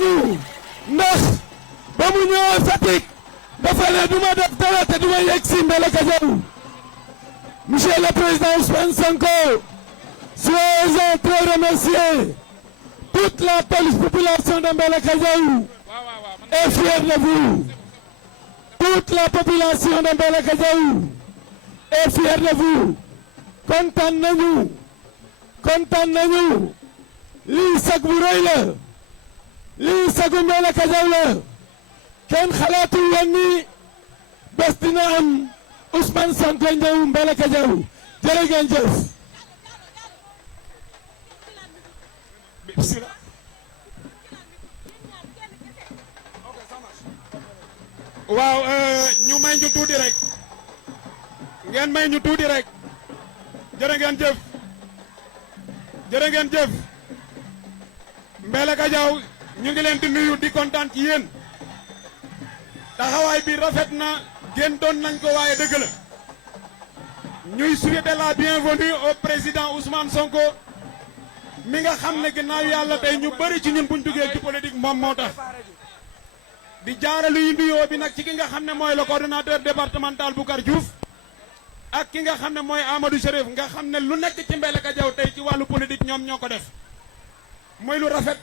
nañu ndax ba mu ñëwee Fatick dafa ne duma def dara te duma yegg si Mbelakadiaw. Monsieur le Président Ousmane Sonko, soyez très remerciés. Toute la population de Mbelakadiaw est fière de vous. Toute la population de Mbelakadiaw est fière de vous. kontaan nañu lii sag bu rëy la lii sagu Mbelakadiaw la kenn xalaatul woon ni bés dina am Ousmane Sonko ñëw Mbelakadiaw jërë ngeen jëf. waaw ñu may ñu tuuti rek ngeen may ñu tuuti rek jërë ngeen jëf Mbelakadiaw ñu ngi leen di nuyu di kontaan ci yéen taxawaay bi rafet na génn doon nañ ko waaye dëgg la ñuy souhaiter la bienvenue au président Ousmane Sonko mi nga xam ne ginnaaw yàlla tey ñu bëri ci ñun buñ duggee ci politique moom moo tax di jaarale yu nuyoo bi nag ci ki nga xam ne mooy le coordonnateur départemental Boucar Diouf ak ki nga xam ne mooy Amadou Chérif nga xam ne lu nekk ci Mbelakadiaw tey ci wàllu politique ñoom ñoo ko def muy lu rafet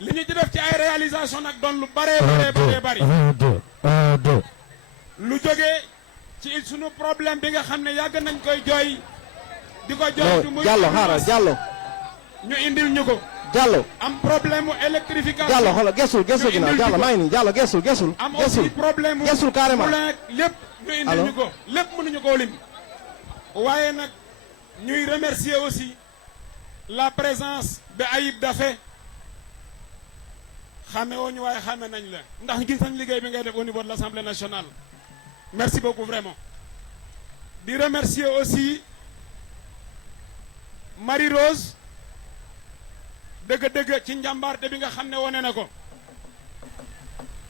li ñu ci def ci ay réalisation nag doon lu bari lu jógee ci sunu problème bi nga xam ne yàgg nañ koy jooy di ko jooy muy Diallo ñu indil ñu ko Diallo am problème mu électrification Diallo xoolal gesul ginnaaw Diallo maa ngi nii Diallo gesul am aussi problème mu gesul carrément lépp ñu indil ñu ko lépp mënuñu koo lim waaye nag ñuy remercier aussi la présence de Ayib Daffé xame woo ñu waaye xame nañ la ndax gis nañ liggéey bi ngay def au niveau de l'Assemblée nationale merci beaucoup vraiment di remercier aussi Marie Rose dëgg-dëgg ci njàmbaarte bi nga xam ne wone na ko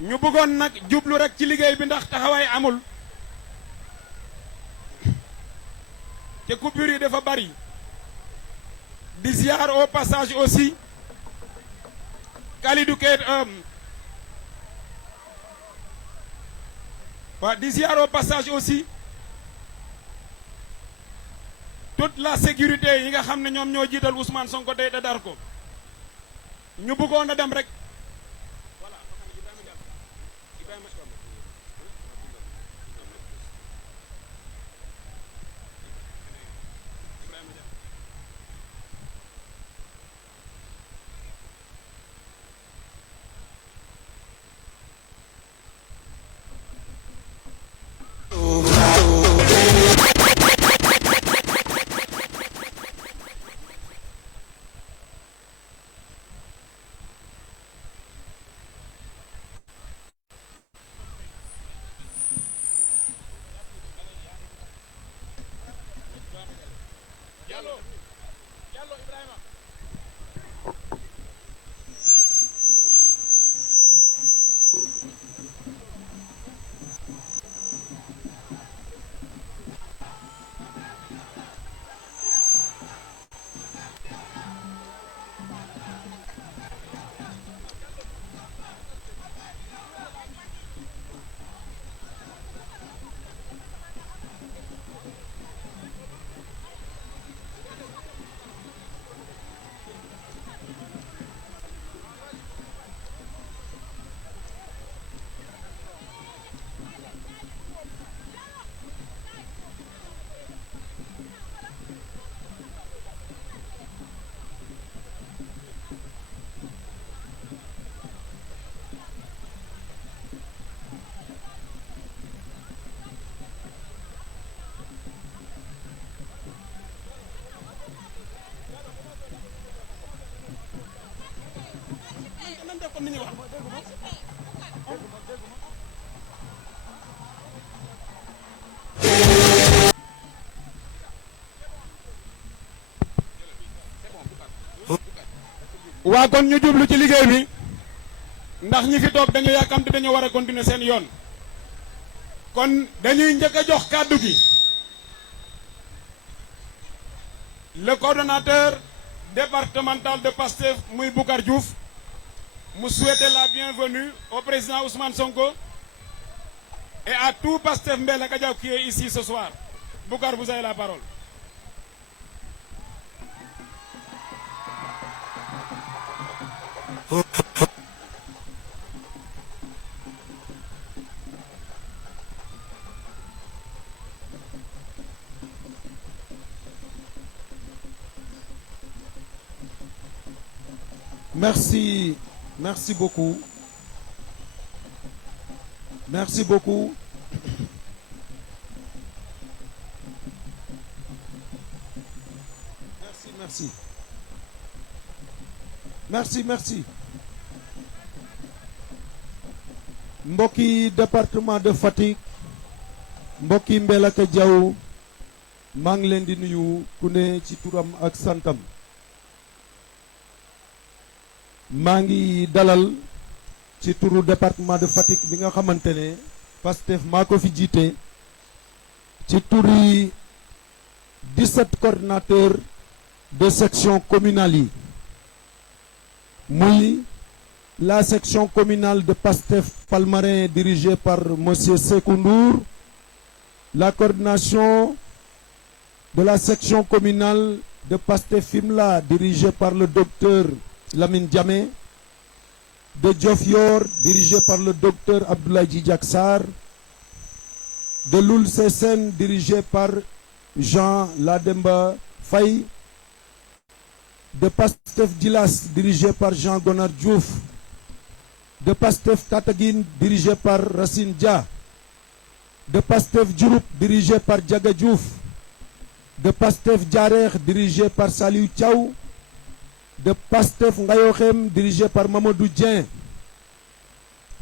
ñu bëggoon nag jublu rek ci liggéey bi ndax taxawaay amul te coupure yi dafa bari di ziar au passage aussi Kalidou Keita di ziar au passage aussi toute la sécurité yi nga xam ne ñoom ñoo jiital Ousmane Sonko tey da dar ko ñu bëggoon a dem rek waa kon ñu jublu ci liggéey bi ndax ñi fi toog dañu yàkkamte dañu war a continuer seen yoon kon dañuy njëkk a jox kàddu gi le coordonnateur départemental de Pastef muy Boucar Diouf mu souhaiter la bienvenue au président Ousmane Sonko et à tout Pastef Mbellacka Diaw qui est ici ce soir. Boucar, vous avez la parole. Merci, merci beaucoup. Merci beaucoup. Merci. Merci. Mbokki département de Fatick, mbokki Mbellacka Diaw, maa ngi leen di nuyu ku ne ci turam ak santam. maa ngi dalal ci turu département de Fatick bi nga xamante ne Pastef maa ko fi jiite ci turi 17 coordinateurs de section communale yi muy la section communale de Pastef Palmarin dirigée par monsieur Sékou Ndour, la coordination de la section communale de Pastef Fimela dirigée par le docteur Lamine Diamé, de Diofior dirigé par le docteur Abdoulaye Djidjak Sarr, de Loul Sessène dirigé par Jean Lademba Faye, de Pastef Djilas dirigé par Jean Gonar Diouf, de Pastef Tataguine dirigé par Racine Dia, de Pastef Diouroup dirigé par Diaga Diouf, de Pastef Diarekh dirigé par Saliou Thiaw, de Pastef Ngayokhem dirigé par Mamadou Dieng,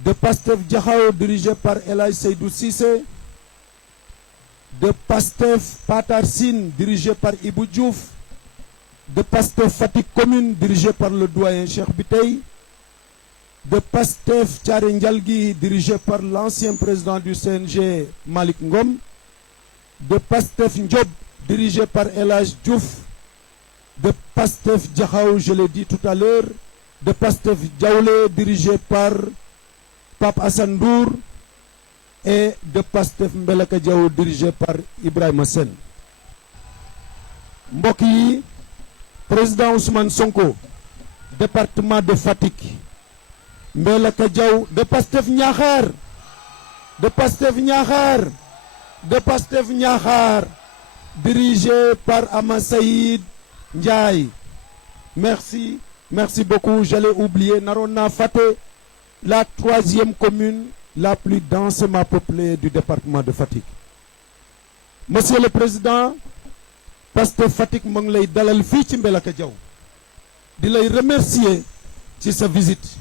de Pastef Diakhao dirigé par El Hadj Seydou Cissé, de Pastef Patar Sine dirigé par Ibou Diouf, de Pastef Fatick commune dirigé par le doyen Cheikh Bitey, de Pastef Thiaré Ndialgui dirigé par l'ancien président du CNG Malick Ngom, de Pastef Ndiob dirigé par El Hadj Diouf, de Pastef Diakhao, je l'ai dit tout à l'heure, de Pastef Diaoulé dirigé par Pape Assane Ndour et de Pastef Mbellacka Diaw dirigé par Ibrahima Sène. Mbokk yi, président Ousmane Sonko, département de Fatick, Mbellacka Diaw de Pastef Niakhar, de Pastef Niakhar, de Pastef Niakhar, dirigé par Ama Saïd Ndiaye. Merci beaucoup. J'allais oublier Narona Faté, la 3e commune la plus densément peuplée du département de Fatick. Monsieur le Président, Pastef Fatick mu ngi lay dalal fii ci Mbellacka Diaw di lay remercier ci sa visite.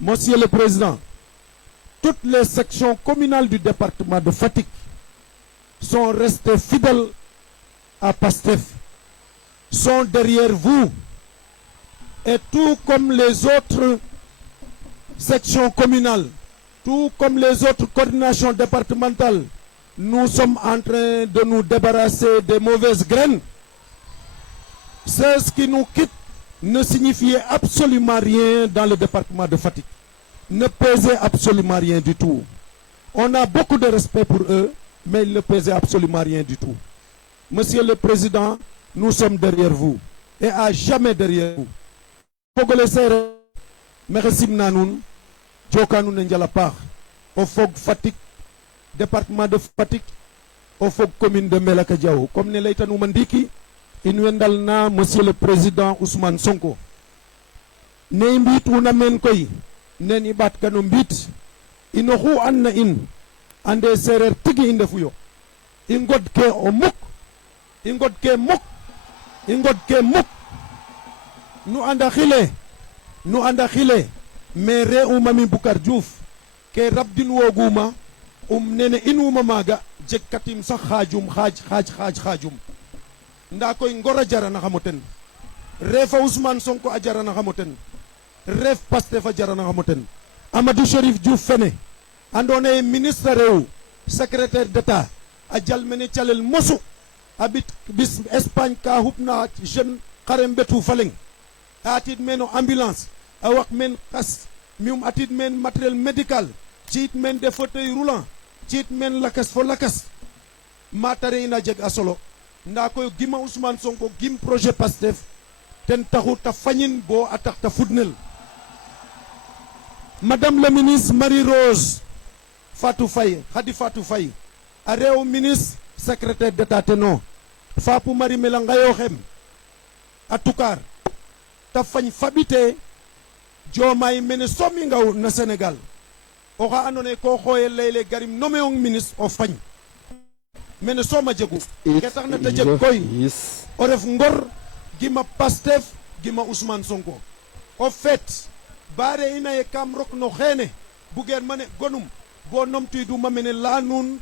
Monsieur le Président, toutes les sections communales du département de Fatick sont restées fidèles à Pastef, sont derrière vous, et tout comme les autres sections communales, tout comme les autres coordinations départementales, nous sommes en train de nous débarrasser des mauvaises graines. Ceux qui nous quittent ne signifiaient absolument rien dans le département de Fatick, ne pesaient absolument rien du tout. On a beaucoup de respect pour eux, mais ils ne pesaient absolument rien du tout. Monsieur le Président, nous sommes derrière vous et à jamais derrière vous. Fogole Seereer maxey simna nuun joka nuun a njal a paax o fog Fatick, département de Fatick, o fog commune de Mbellacka Diaw. Comme ne laytanuma ndiiki in way ndalna monsieur le président Ousmane Sonko ne i mbi'it'una meen koy nen i ɓaatkano mbiit ino xu andna in ande seereer tigi i ndefu yo, i ngodkee o muk, i ngodkee muk, i ngodkee muk. Nu anda xile mais re'uma mi Boucar Diouf ke rabdin wooguma nene inuma maaga jegkatim sax xaajum ndaa koy ngor a jaranaxam o ten, refa Ousmane Sonko a jaranaxam o ten, ref Pastef a jaranaxam o ten. Amadou Chérif Diouf fene andoona yee ministre rew secrétaire d'État a jal mene calel mosu a ɓit bis Espagne ka xupna jeune xare mbetu fa leŋ a atiid meen o ambulance a wax men xas mium atit men matériel médical ciit men des fauteuils roulants ciit men lakas fo lakas matare ina jeg a solo nda koy gima Ousmane Sonko gim projet Pastef ten taxu ta fañin bo a tax ta fudnel Madame la ministre Marie-Rose Fatou Faye Khady Fatou Faye a rew ministre secrétaire d'État teno Fapou Marie Melangayo xem a tukar ta fañ faɓite Diomaye mene somi ngaw na Sénégal oxa ando naye ko xoye leyle garim nommé ong ministre o fañ mene soma jegu ke tax na ta jeg koy o ref ngor gima Pastef gima Ousmane Sonko o fait bare ina ye kam rok no xene bugen mane gonum bo nomtiduma mene la nun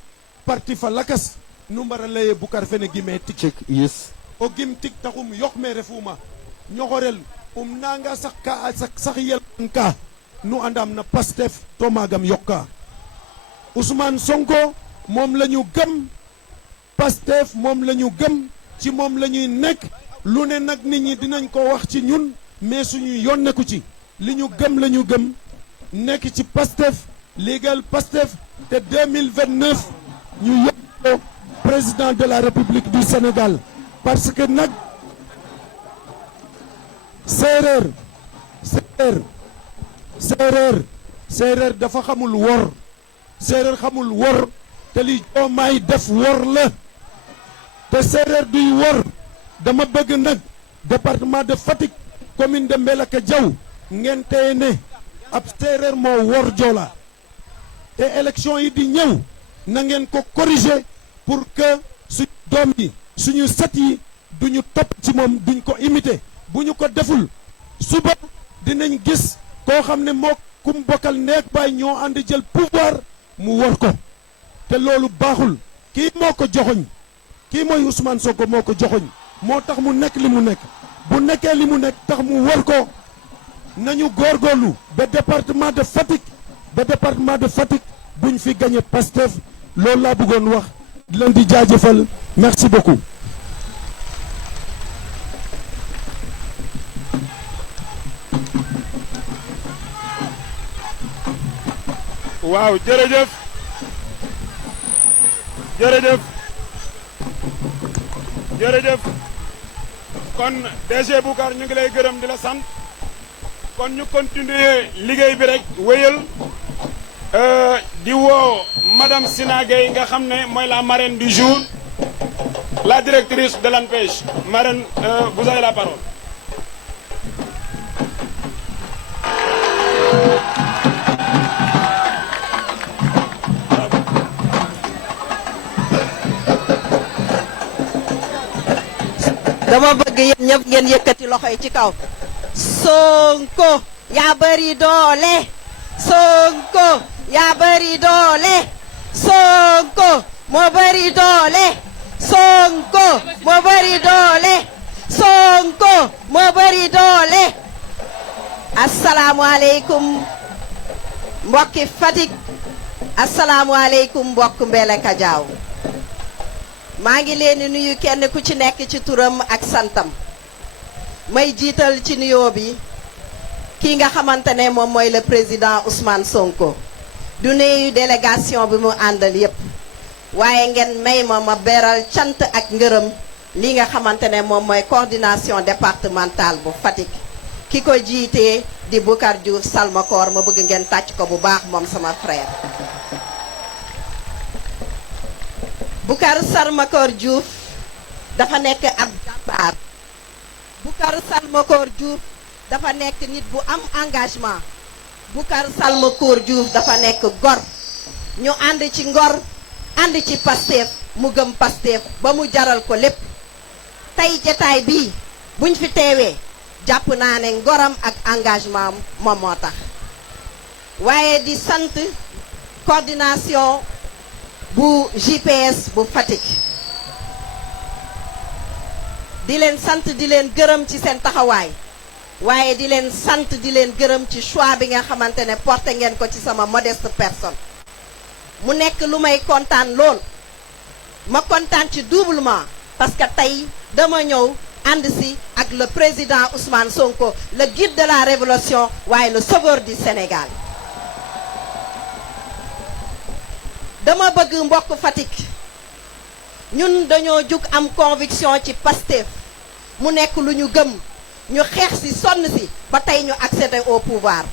parti fa lakas nu mbara leye Boucar fene gime tik o gim tik taxum yok me refuma ñoxorel nanga sax ka sax yelan ka nu andam na Pastef to magam yokka Ousmane Sonko moom lañu gëm Pastef moom lañu gëm ci moom lañuy nekk lu ne nag nit ñi dinañ ko wax ci ñun mais suñu yoon nekku ci li ñu gëm lañu gëm nekk ci Pastef légal Pastef te 2029 ñu yóbbu président de la République du Sénégal parce que nag séeréer dafa xamul wor séeréer xamul wor te li Diomaye def wor la te séeréer duy wor dama bëgg nag département de Fatick commune de Mbelacadiao ngeen teye ne ab séeréer moo wor Joola te élection yi di ñëw na ngeen ko corriger pour que suñu doom yi suñu sët yi duñu topp ci moom duñ ko imiter bu ñu ko deful suba dinañ gis koo xam ne moo kum bokkal neeg baay ñoo ànd jël pouvoir mu wor ko te loolu baaxul kii moo ko joxoñ kii mooy Ousmane Sonko moo ko joxoñ moo tax mu nekk li mu nekk bu nekkee li mu nekk tax mu wor ko nañu góorgóorlu ba département de Fatick buñ fi gagné Pastef loolu laa bëggoon wax di leen di jaajëfal merci beaucoup. waaw jërëjëf kon DG Boucar ñu ngi lay gërëm di la sant kon ñu continuer liggéey bi rek wéyal di woo madame Sina Gueye nga xam ne mooy la marraine du jour la directrice de l'ANPEJ marraine vous avez la parole. dama bëgg yéen ñëpp ngeen yëkkati loxo yi ci kaw. Sonko yaa bari doole. Sonko yaa bari doole. Sonko moo bari doole. Sonko moo bari doole. Sonko moo bari doole. asalaamualeykum mbokki Fatick. asalaamualeykum mbokk Mbelacadiao. maa ngi leen di nuyu kenn ku ci nekk ci turam ak santam may jiital ci nuyoo bi kii nga xamante ne moom mooy le président Ousmane Sonko du nuyu délégation bi mu àndal yépp waaye ngeen may ma beral cant ak ngërëm li nga xamante ne moom mooy coordination départementale bu Fatick ki ko jiitee di Boucar Diouf Salmakoor ma bëgg ngeen tàcc ko bu baax moom sama frère. Boucar Salmakoor Diouf dafa nekk ab jàmbaar. Boucar Salmakoor Diouf dafa nekk nit bu am engagement. Boucar Salmakoor Diouf dafa nekk gor. ñu ànd ci ngor ànd ci Pastef mu gëm Pastef ba mu jaral ko lépp. tey jataay bii buñ fi teewee jàpp naa ne ngoram ak engagement moom moo tax. waaye di sant coordination bu JPS bu Fatick di leen sant di leen gërëm ci seen taxawaay waaye di leen sant di leen gërëm ci choix bi nga xamante ne porté ngeen ko ci sama modeste personne mu nekk lu may kontaan lool ma kontaan ci doublement parce que tey dama ñëw ànd si ak le président Ousmane Sonko le guide de la révolution waaye le sauveur du Sénégal. dama bëgg mbokk Fatick ñun dañoo jug am conviction ci Pastef mu nekk lu ñu gëm ñu xeex si sonn si ba tey ñu accéder au pouvoir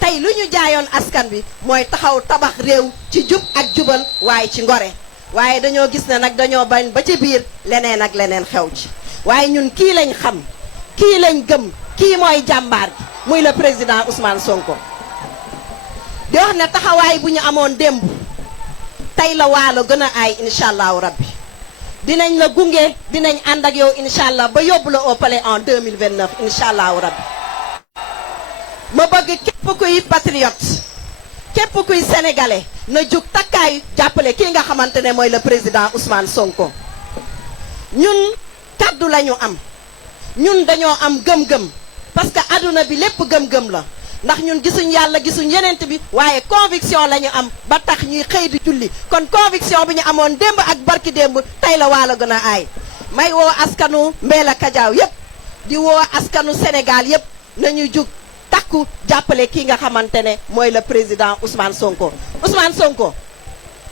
tey lu ñu jaayoon askan bi mooy taxaw tabax réew ci jub ak jubal waaye ci ngore waaye dañoo gis ne nag dañoo bañ ba ci biir leneen ak leneen xew ci waaye ñun kii lañ xam kii lañ gëm kii mooy jàmbaar gi muy le président Ousmane Sonko di wax ne taxawaay bu ñu amoon démb tey la waalo gën a aay incha allahu rabbi dinañ la gunge dinañ ànd ak yow incha allah ba yóbbu la au palais en 2029 incha allahu rabbi ma bëgg képp kuy patriote képp kuy sénégalais na jug takkaayu jàppale kii nga xamante ne mooy le président Ousmane Sonko ñun kaddu la ñu am ñun dañoo am gëm-gëm parce que adduna bi lépp gëm-gëm la ndax ñun gisuñ yàlla gisuñ yenent bi waaye conviction la ñu am ba tax ñuy xëy di julli kon conviction bi ñu amoon démb ak barki démb tey la waalo gën a aay may woo askanu Mbeela Kadiaw yépp di woo askanu Sénégal yépp nañu jug takku jàppale kii nga xamante ne mooy le président Ousmane Sonko Ousmane Sonko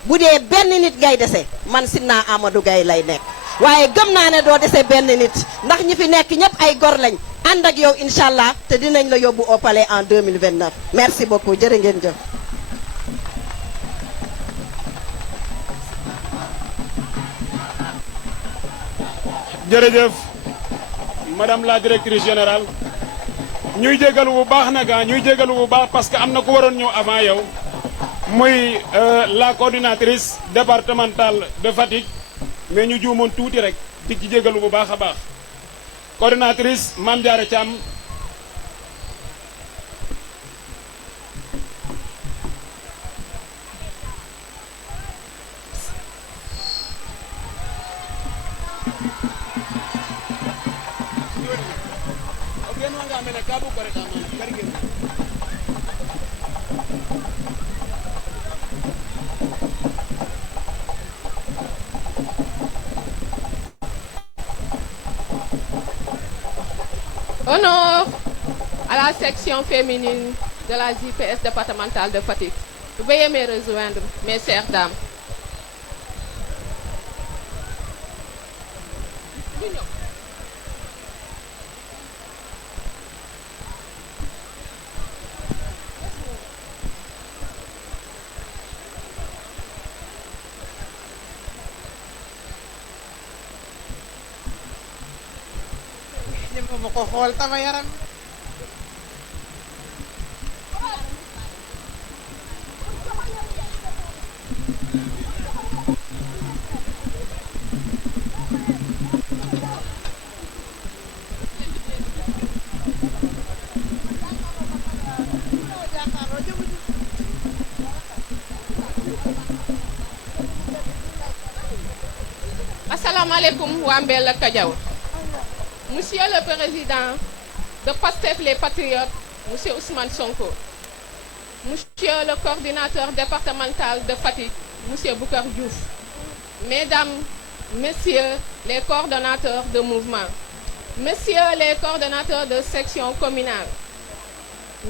bu dee benn nit ngay dese man Sina Amadou Gaye lay nekk waaye gëm naa ne doo dese benn nit ndax ñi fi nekk ñëpp ay gor lañ ànd ak yow incha allah te dinañ la yóbbu au palais en 2029 merci beaucoup jërë ngeen jëf. jërëjëf madame la directrice générale ñuy jégalu bu baax nag ñuy jégalu bu baax parce que am na ku waroon ñëw avant yow muy la coordinatrice départementale de Fatick mais ñu juumoon tuuti rek di ci jégalu bu baax a baax. coordinatrice Mame Diarra Thiam Honneur à la section féminine de la JPS départementale de Fatick. Veuillez me rejoindre, mes chères dames. ma ko xool sama yaram asalaamaaleykum waa Mbeela Kadiaw. Monsieur le Président de Pastef les Patriotes, Monsieur Ousmane Sonko, Monsieur le coordinateur départemental de Fatick, Monsieur Boucar Diouf, Mesdames, Messieurs les coordonnateurs de mouvement, Messieurs les coordonnateurs de section communale,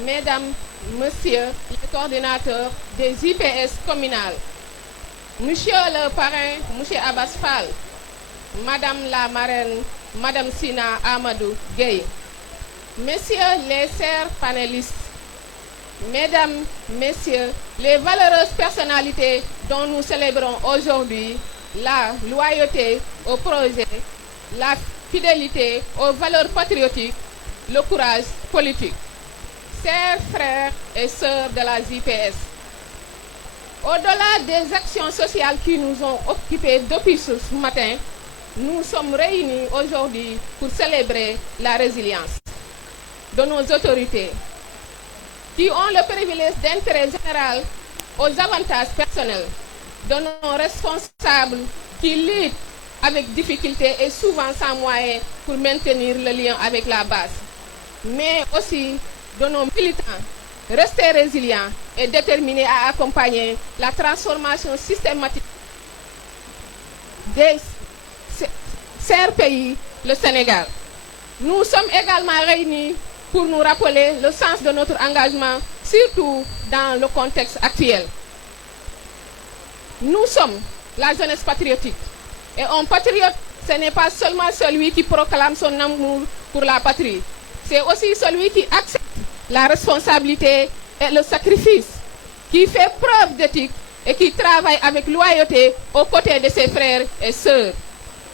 Mesdames, Messieurs les coordinateurs des IPS communales, Monsieur le parrain, Monsieur Abbas Fall, Madame la marraine, Madame Sina Amadou Gaye, Messieurs les chers panélistes, Mesdames, Messieurs, les valeureuses personnalités dont nous célébrons aujourd'hui la loyauté au projet, la fidélité aux valeurs patriotiques, le courage politique. Chers frères et sœurs de la JPS, au-delà des actions sociales qui nous ont occupés depuis ce matin, nous sommes réunis aujourd'hui pour célébrer la résilience de nos autorités qui ont le privilège d'intérêt général aux avantages personnels de nos responsables qui luttent avec difficulté et souvent sans moyens pour maintenir le lien avec la base, mais aussi de nos militants restés résilients et déterminés à accompagner la transformation systématique des cher pays, le Sénégal. Nous sommes également réunis pour nous rappeler le sens de notre engagement, surtout dans le contexte actuel. Nous sommes la jeunesse patriotique. Et un patriote, ce n'est pas seulement celui qui proclame son amour pour la patrie. C'est aussi celui qui accepte la responsabilité et le sacrifice, qui fait preuve d'éthique et qui travaille avec loyauté aux côtés de ses frères et sœurs.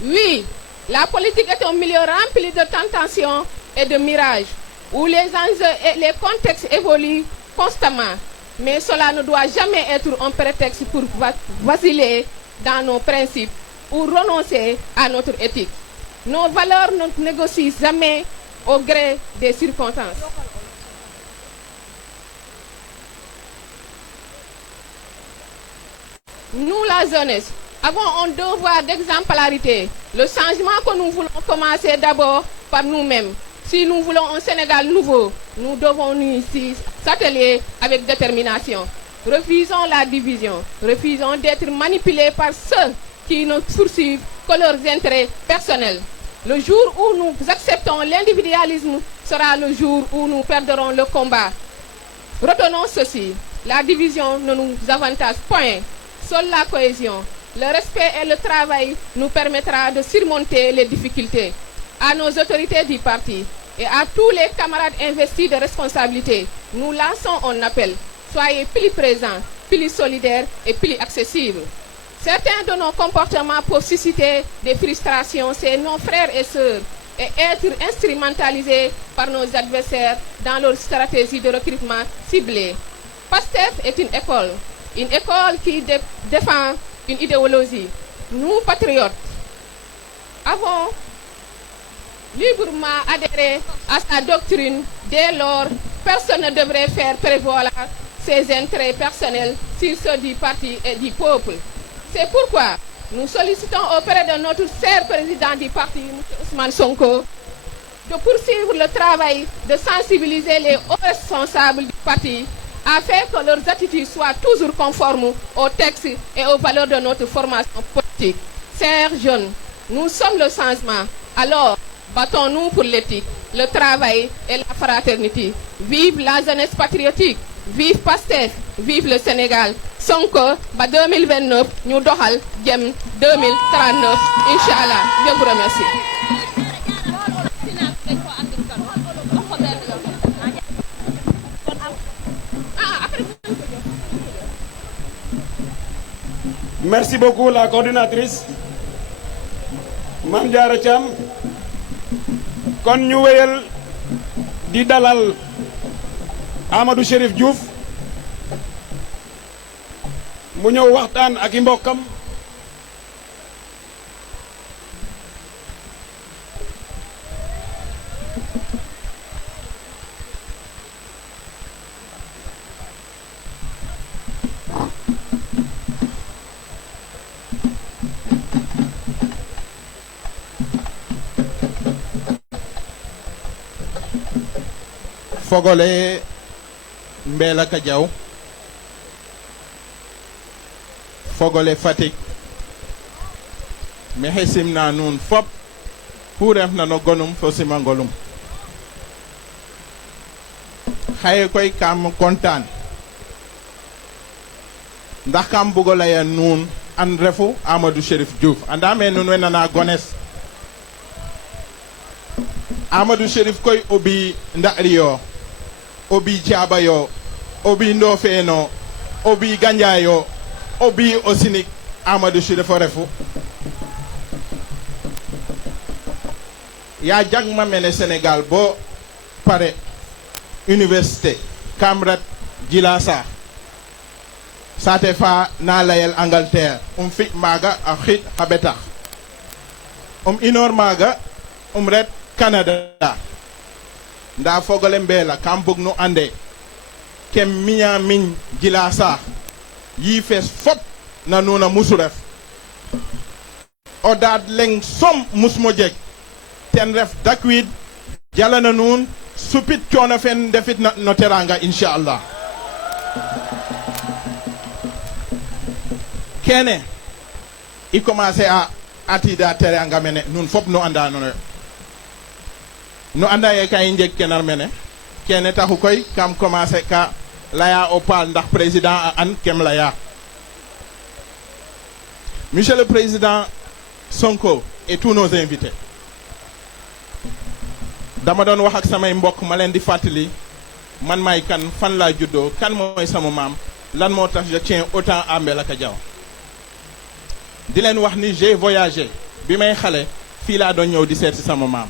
Oui, la politique est un milieu rempli de tentations et de mirages, où les enjeux et les contextes évoluent constamment. Mais cela ne doit jamais être un prétexte pour vaciller dans nos principes ou renoncer à notre éthique. Nos valeurs ne négocient jamais au gré des circonstances. Nous, la jeunesse, avons un devoir d'exemplarité. Le changement que nous voulons commencer d'abord par nous-mêmes. Si nous voulons un Sénégal nouveau, nous devons nous ici s'atteler avec détermination. Refusons la division, refusons d'être manipulés par ceux qui ne poursuivent que leurs intérêts personnels. Le jour où nous acceptons l'individualisme sera le jour où nous perdrons le combat. Retenons ceci, la division ne nous avantage point. Seule la cohésion, le respect et le travail nous permettra de surmonter les difficultés. À nos autorités du parti et à tous les camarades investis de responsabilité, nous lançons un appel. Soyez plus présents, plus solidaires et plus accessibles. Certains de nos comportements peuvent susciter des frustrations chez nos frères et sœurs et être instrumentalisés par nos adversaires dans leur stratégie de recrutement ciblée. PASTEF est une école qui défend une idéologie. Nous, patriotes, avons librement adhéré à sa doctrine. Dès lors, personne ne devrait faire prévaloir ses intérêts personnels sur ceux du parti et du peuple. C'est pourquoi nous sollicitons auprès de notre cher président du parti, M. Ousmane Sonko, de poursuivre le travail de sensibiliser les hauts responsables du parti afin que leurs attitudes soient toujours conformes aux textes et aux valeurs de notre formation politique. Chers jeunes, nous sommes le changement. Alors, battons-nous pour l'éthique, le travail et la fraternité. Vive la jeunesse patriotique, vive PASTEF, vive le Sénégal. Sonko, ba 2029, nous doxal jëm 2039, Inch'Allah. Je vous remercie. Merci beaucoup la coordinatrice Mame Diarra Thiam. Kon ñu wéyal di dalal Amadou Chérif Diouf mu ñëw waxtaan ak i mbokkam Fogole Mbella Kadiaw, Fogole Fatick, mi hesimna nun fop fu refna no gonum fo simangolum. Xaye koy kam kontaan ndax kam bugo laya nun an refu Amadou Chérif Diouf andame nun we nana gones Amadou Chérif koy obi ndaɗri yo, obi Thiaba yo, obi Ndofeno, obi Gandiaye yo, obi Osinik. Amadou Chérif o refu ya jangma mene Sénégal bo pare université kam ret Djilasa sate fa na layel Angleterre fi maga a xit xa betax inor maga ret Canada nda fogole Mbella kam bug nu ande kem miña miñ Djilasa yi fees fop na nuna musu ref o daad leng som mus mo jeg ten ref dakwid jala na nuun supit coono fen defit na no teranga inshallah kene i commencé a atida teranga mene nun fop no anda no no anda e kay njeg kenar mene kene taxu koy kam commencer ka laya o paal ndax président a an kem laya. Monsieur le Président Sonko et tous nos invités, dama doon wax ak samay mbokk ma leen di fàttali man maay kan fan laa juddoo kan mooy sama maam lan moo tax je tiens autant à Mbelaka Diaw. di leen wax ni j'ai voyagé bi may xale fii laa doon ñëw di seet si sama maam.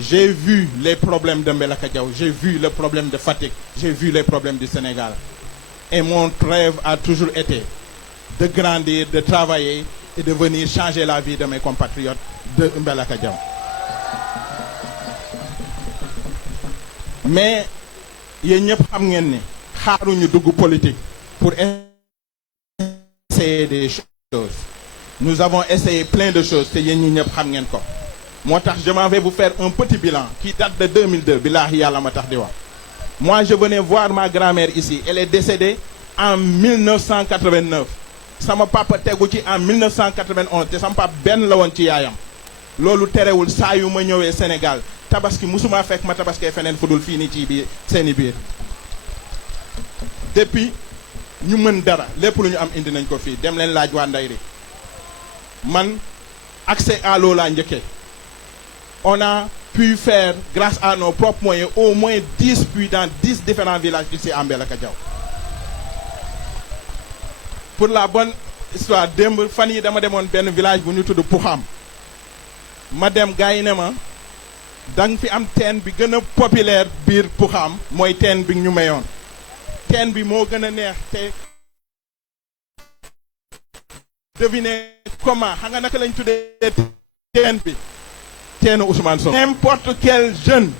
J'ai vu les problèmes de Mbelaka Diaw, j'ai vu le problème de Fatick, j'ai vu les problèmes du Sénégal. Et mon rêve a toujours été de grandir, de travailler et de venir changer la vie de mes compatriotes de Mbelaka Diaw. Mais yéen ñëpp xam ngeen ni xaaruñu dugg politique pour essayer des choses. Nous avons essayé plein de choses te yéen ñi ñëpp xam ngeen ko. Moo tax je m'en vais vous faire un petit bilan qui date de 2002 billahi yàlla ma tax di wax. Moi je venais voir ma grand-mère ici, elle est décédée en 1989. Sama papa tegu ci en 1991 te sama papa benn la woon ci yaayam. Loolu terewul saa yu ma ñëwee Sénégal tabaski musuma fekk ma tabaskee feneen fu dul fii nii ci biir seeni biir. Depuis ñu mën dara lépp lu ñu am indi nañ ko fii dem leen laaj waa Ndayri man accès à l'eau laa njëkkee. On a pu faire, grâce à nos propres moyens, au moins 10 puits dans 10 différents villages ici à Mbelaka Diaw. Pour la bonne histoire, démb fan yi dama demoon benn village bu ñu tudd Pouxam ma dem gars yi ne ma danga fi am teen bi gën a populaire biir Pouxam mooy teen bi ñu mayoon. Teen bi moo gën a neex te devinez comment xam nga naka lañ tuddee teen bi. teenu Ousmane Sonko. N'importe quel jeune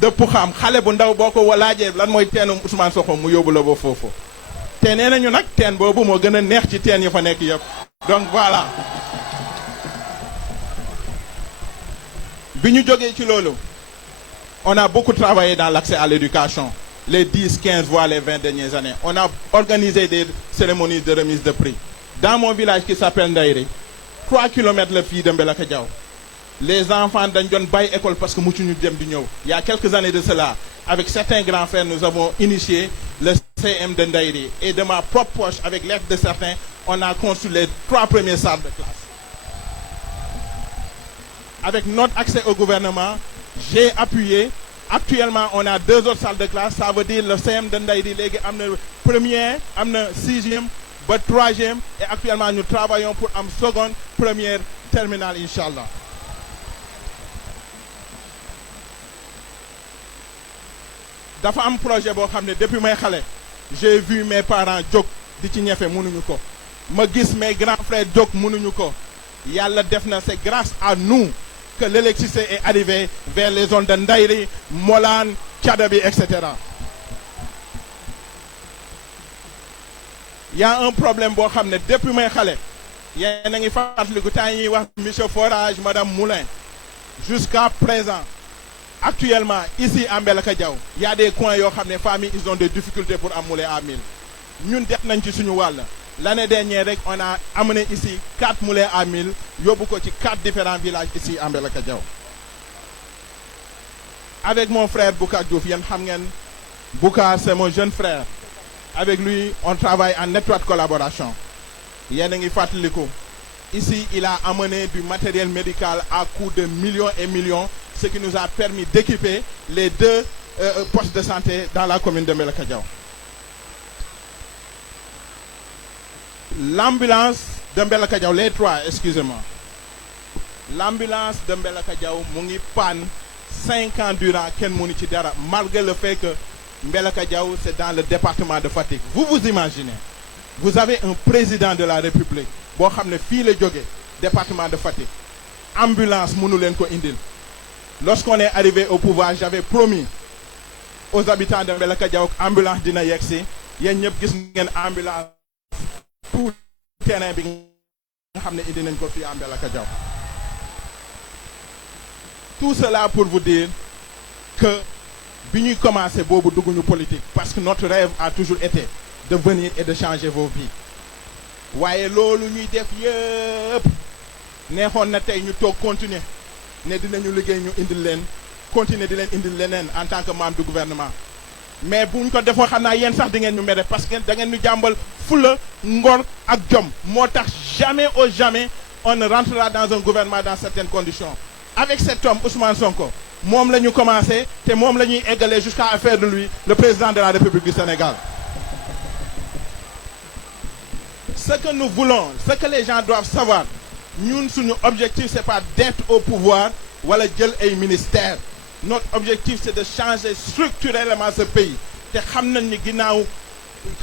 de Pouxam xale bu ndaw boo ko laajee lan mooy teenu Ousmane Sonko mu yóbbu la ba foofu te nee nañu nag teen boobu moo gën a neex ci teen yi fa nekk yëpp donc voilà. bi ñu jógee ci loolu on a beaucoup travaillé dans l'accès à l'éducation les 10, 15 voire les 20 dernières années. On a organisé des cérémonies de remise de prix dans mon village qui s'appelle Ndayri 3 kilomètres la fii de Mbelaka Diaw. Les enfants dañ doon bàyyi école parce que mucc ñu dem di ñëw. Il y a quelques années de cela, avec certains grands frères, nous avons initié le CM de Ndayri. Et de ma propre poche, avec l'aide de certains, on a construit les 3 premières salles de classe. Avec notre accès au gouvernement, j'ai appuyé. Actuellement, on a 2 autres salles de classe. Ça veut dire le CM de Ndayri, léegi am na première, am na 6e, ba 3e. Et actuellement, nous travaillons pour am seconde, première, terminale, Inch'Allah. dafa am projet boo xam ne depuis may xale j'ai vu mes parents jóg di ci ñefe mënuñu ko ma gis mes grands frères jóg mënuñu ko yàlla def na c'est grâce à nous que l'électricité est arrivée vers les zones de Ndayri, Molane, Thiadaby, etc. Il y a un problème boo xam ne depuis may xale yéen a ngi fàttaliku temps yi wax monsieur Forage madame Moulin jusqu'à présent. Actuellement, ici à Mbelaka Diaw, il y a des coins où les familles ils ont des difficultés pour amouler à 1000. Nous l'année dernière, on a amené ici 4 moulins à 1000, yobouko ci 4 différents villages ici à Mbelaka Diaw. Avec mon frère Bouka Diouf, Bouka c'est mon jeune frère. Avec lui, on travaille en étroite collaboration. Ici, il a amené du matériel médical à coût de millions et millions, ce qui nous a permis d'équiper les 2 postes de santé dans la commune de Mbelaka Diaw. L'ambulance de Mbelaka Diaw, les 3, excusez-moi. L'ambulance de Mbelaka Diaw, mungi panne 5 ans durant ken muni ci dara, malgré le fait que Mbelaka Diaw c'est dans le département de Fatick. Vous imaginez, vous avez un président de la République, bo xamné fi la jóge département de Fatick. Ambulance mënu len ko indil. Lorsqu'on est arrivé au pouvoir, j'avais promis aux habitants de Mbelaka Diaw ambulance dina yexi. Yeen ñep gis ngeen ambulance tout terrain bi nga xamné indi nañ ko fi Mbelaka Diaw. Tout cela pour vous dire que bi ñuy commencer bobu dugguñu politique parce que notre rêve a toujours été de venir et de changer vos vies. Waye lolu ñuy def yépp neexoon na tey ñu toog continuer ne dinañu liggéey ñu indil leen continuer di leen indil leneen en tant que membre du gouvernement mais bu ñu ko defoo xam naa yéen sax di ngeen ñu mere parce que da ngeen ñu jàmbal fula ngor ak jom moo tax jamais au jamais on ne rentrera dans un gouvernement dans certaines conditions avec cet homme Ousmane Sonko moom la ñu commencé te moom la ñuy eggalee jusqu'à faire de lui le président de la République du Sénégal. Ce que nous voulons, ce que les gens doivent savoir, ñun suñu objectif c'est pas d'être au pouvoir wala jël ay ministère. Notre objectif c'est de changer structurellement ce pays te xam nañ ni ginnaaw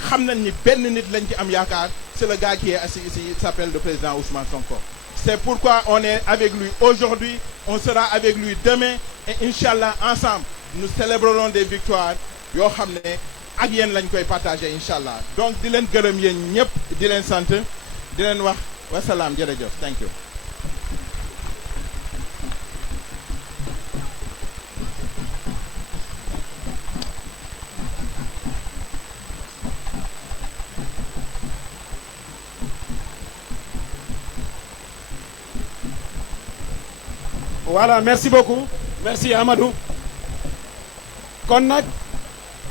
xam nañ ni benn nit lañ ci am yaakaar c'est le gars qui est assis ici il s'appelle le président Ousmane Sonko. C'est pourquoi on est avec lui aujourd'hui, on sera avec lui demain et Inch'Allah ensemble nous célébrerons des victoires yoo xam ne ak yéen lañ koy partager Inch'Allah. Donc di leen gërëm yéen ñëpp di leen sant di leen wax wasalaam jërëjëf thank you. Voilà merci beaucoup merci Amadou kon nag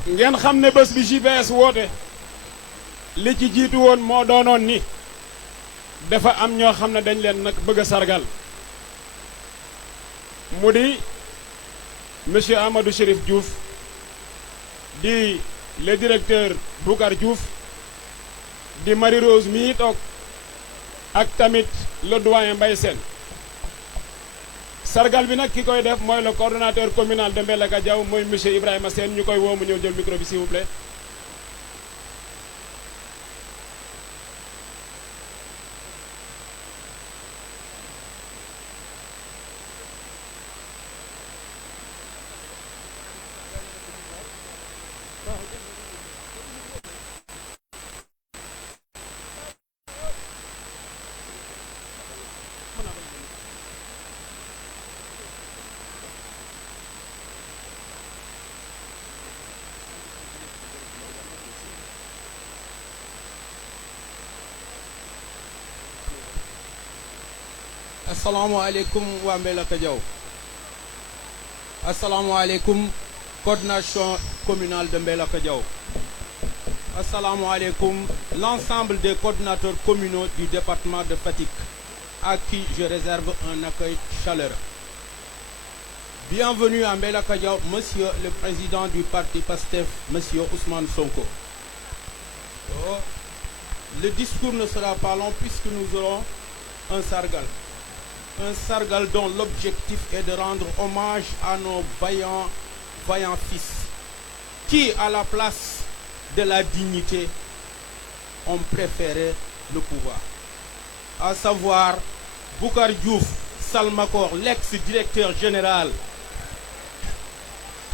ngeen xam ne bés bi JPS woote li ci jiitu woon moo doonoon ni dafa am ñoo xam ne dañ leen nag bëgg a sargal mu di monsieur Amadou Chérif Diouf di le directeur Boucar Diouf di Marie Rose mii toog ak tamit le doyen Mbaye Sène sargal bi nag ki koy def mooy le coordonnateur communal de Mbellacka Diaw mooy monsieur Ibrahima Sène ñu koy woo mu ñëw jël micro bi s'il vous plaît. Assalamu alaikum wa Mbellacka Diaw. Assalamu alaikum coordination communale de Mbellacka Diaw. Assalamu alaikum l'ensemble des coordinateurs communaux du département de Fatick à qui je réserve un accueil chaleureux. Bienvenue à Mbellacka Diaw, monsieur le président du parti PASTEF, monsieur Ousmane Sonko. Oh, le discours ne sera pas long puisque nous aurons un sargal. Un sargal dont l'objectif est de rendre hommage à nos vaillants fils qui, à la place de la dignité, ont préféré le pouvoir. À savoir Boucar Diouf Salmakor, l'ex-directeur général.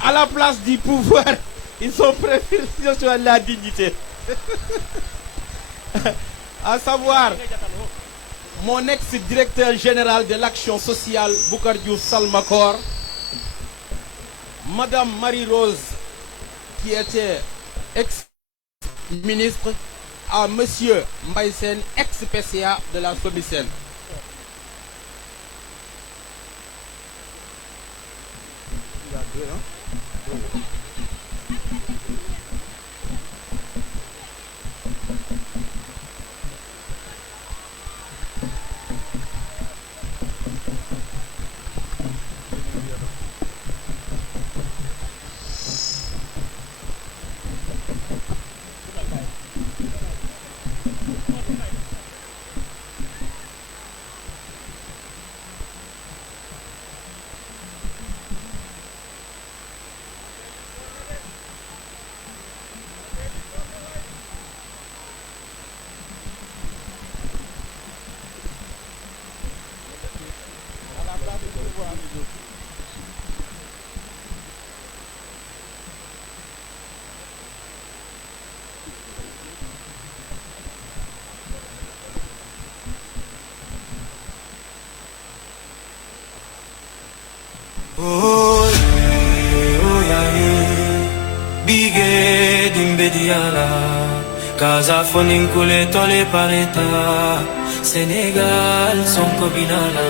À la place du pouvoir, ils ont préféré la dignité. À savoir mon ex-directeur général de l'action sociale, Boucar Diouf Salmakor, Madame Marie-Rose, qui était ex-ministre, à Monsieur Mbaye Sène, ex-PCA de la SOMISEN. Bige dimbediala Kaza fonin kule tole pareta Sénégal Sonko binala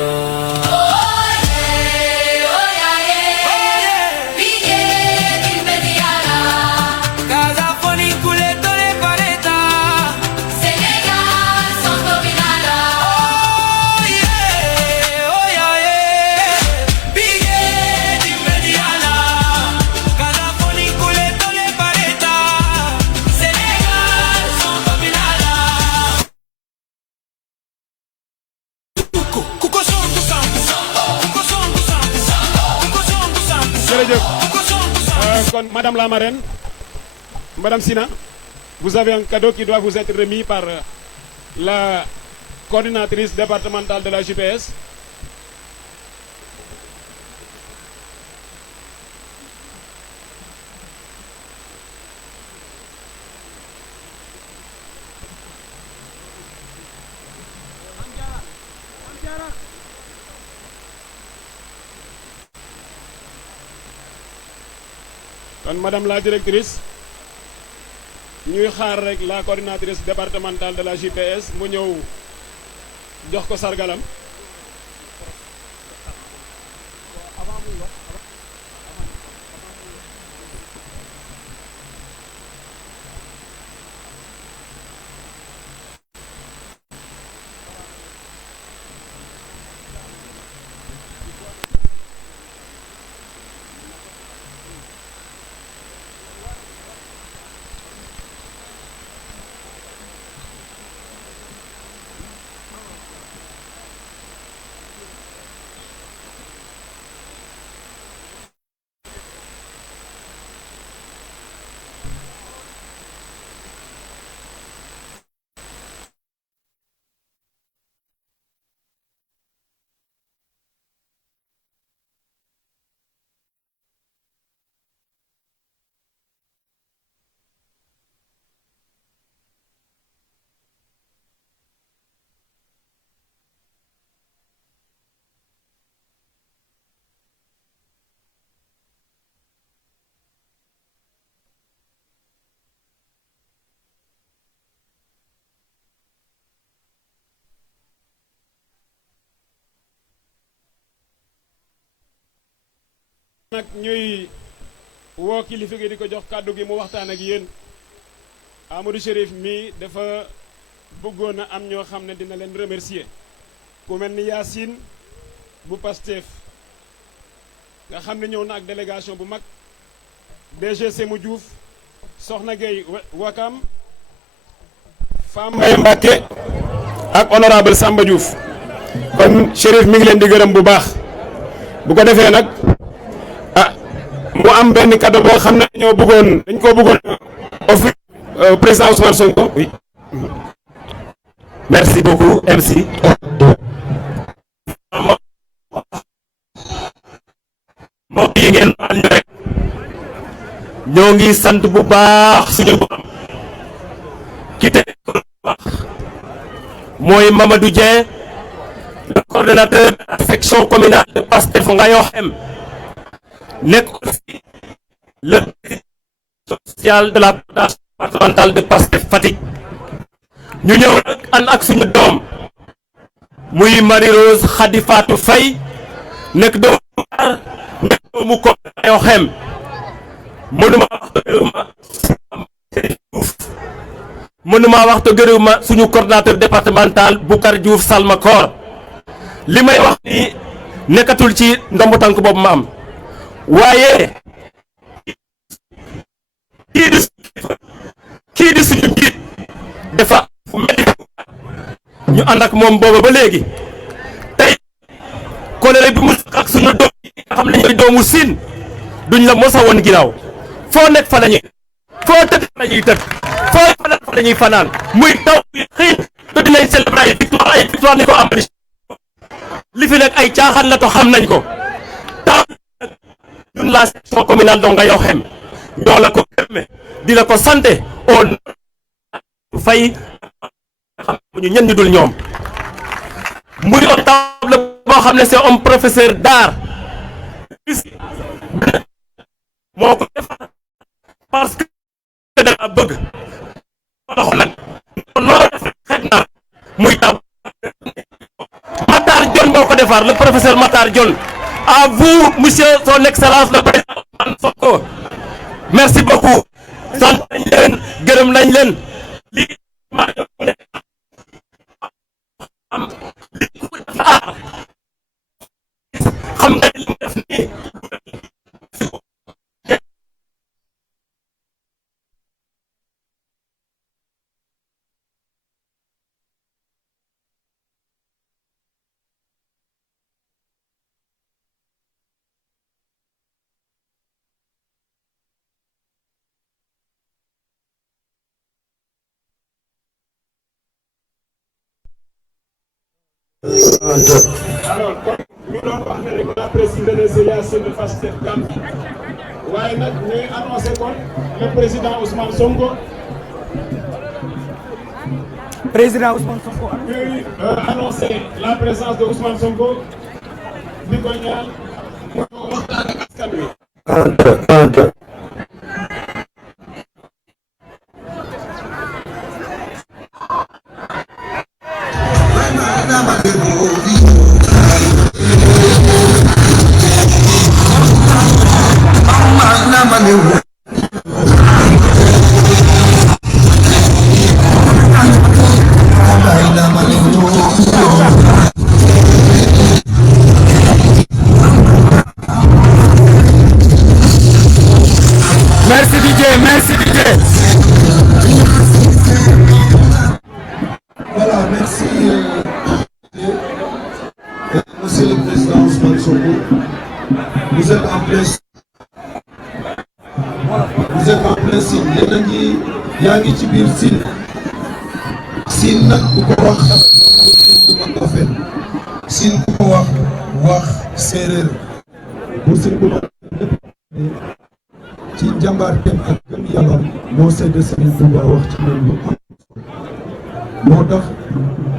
Madame la marraine, Madame Sina, vous avez un cadeau qui doit vous être remis par la coordinatrice départementale de la JPS. Madame la directrice, ñuy xaar rek la coordinatrice départementale de la JPS mu ñëw jox ko sargalam. nag ñuy woo kilifa gi di ko jox kàddu gi mu waxtaan ak yéen Amadou Chérif mi dafa bëggoon a am ñoo xam ne dina leen remercier ku mel ni Yacine bu Pastef nga xam ne ñëw na ak délégation bu mag DG Sémou Diouf Soxna Gueye Wakam Fam Mbaye Mbacké ak honorable Samba Diouf kon Chérif mi ngi leen di gërëm bu baax bu ko defee nag mu am benn cadeau boo xam ne dañ koo bëggoon offrir président Ousmane Sonko. Oui. Merci beaucoup MC. mbokk yi ngeen baal ñu rek ñoo ngi sant bu baax suñu borom ki te wax mooy Mamadou Dieng le coordonnateur de la section communale de Pastef Ngayoxem nekk aussi le social de la coordination départementale de Pastef Fatick ñu ñëw nag ànd ak suñu doom muy Marie Rose Khady Fatou Faye nekk doomu Dakar nekk doomu ko Ngayoxem mënuma wax te gërëma suñu coordinateur départemental Boucar Diouf Salmakor li may wax ni nekkatul ci ndombu tànk boobu ma am waaye kii di suñu njiit dafa fu mel ñu ànd ak moom booba ba léegi tey kolere bi mu ak suñu doom yi nga xam ne ñooy doomu Siin duñ la mosa woon ginnaaw foo nekk fa lañuy foo tëdd fa lañuy tëdd foo fanaan fa lañuy fanaan muy taw bi xiin te dinañ célébrer ay victoire ni ko am li fi nekk ay caaxaan la to xam nañ ko taw ñun la section communale de Ngayoxem ñoo la ko gërëme di la ko santé on fay xam ñu ñen ñu dul ñoom muy notable boo xam ne c'est un professeur d'art moo ko def parce que dana bëgg dox nag loolu def xet na muy taw Matar Dione moo ko defar le professeur Matar Dione à vous monsieur son excellence le président Ousmane Sonko merci beaucoup sant nañ leen gërëm nañ leen li xam nga li mu def nii alors comme ñu doon wax ne rek la présidence de Pastef Gambie waaye nag ñuy annoncé kon le président Ousmane Sonko. Président Ousmane Sonko. ñuy annoncé la présence de Ousmane Sonko di ko ñaan mu waxtaan ak askan wi. Merci Didier, merci Didier. Voilà, merci Monsieur le Président Ousmane Sonko. Vous êtes en plein signe. Yéen a ngi yaa ngi ci biir Sine. Sine nag ku ko wax du ma ko fen. Sine ku ko wax séeréer. Bu Sine ku wax ci njàmbaarteem ak gëm yàlla moo sedd Serigne Touba wax ci moom lu am moo tax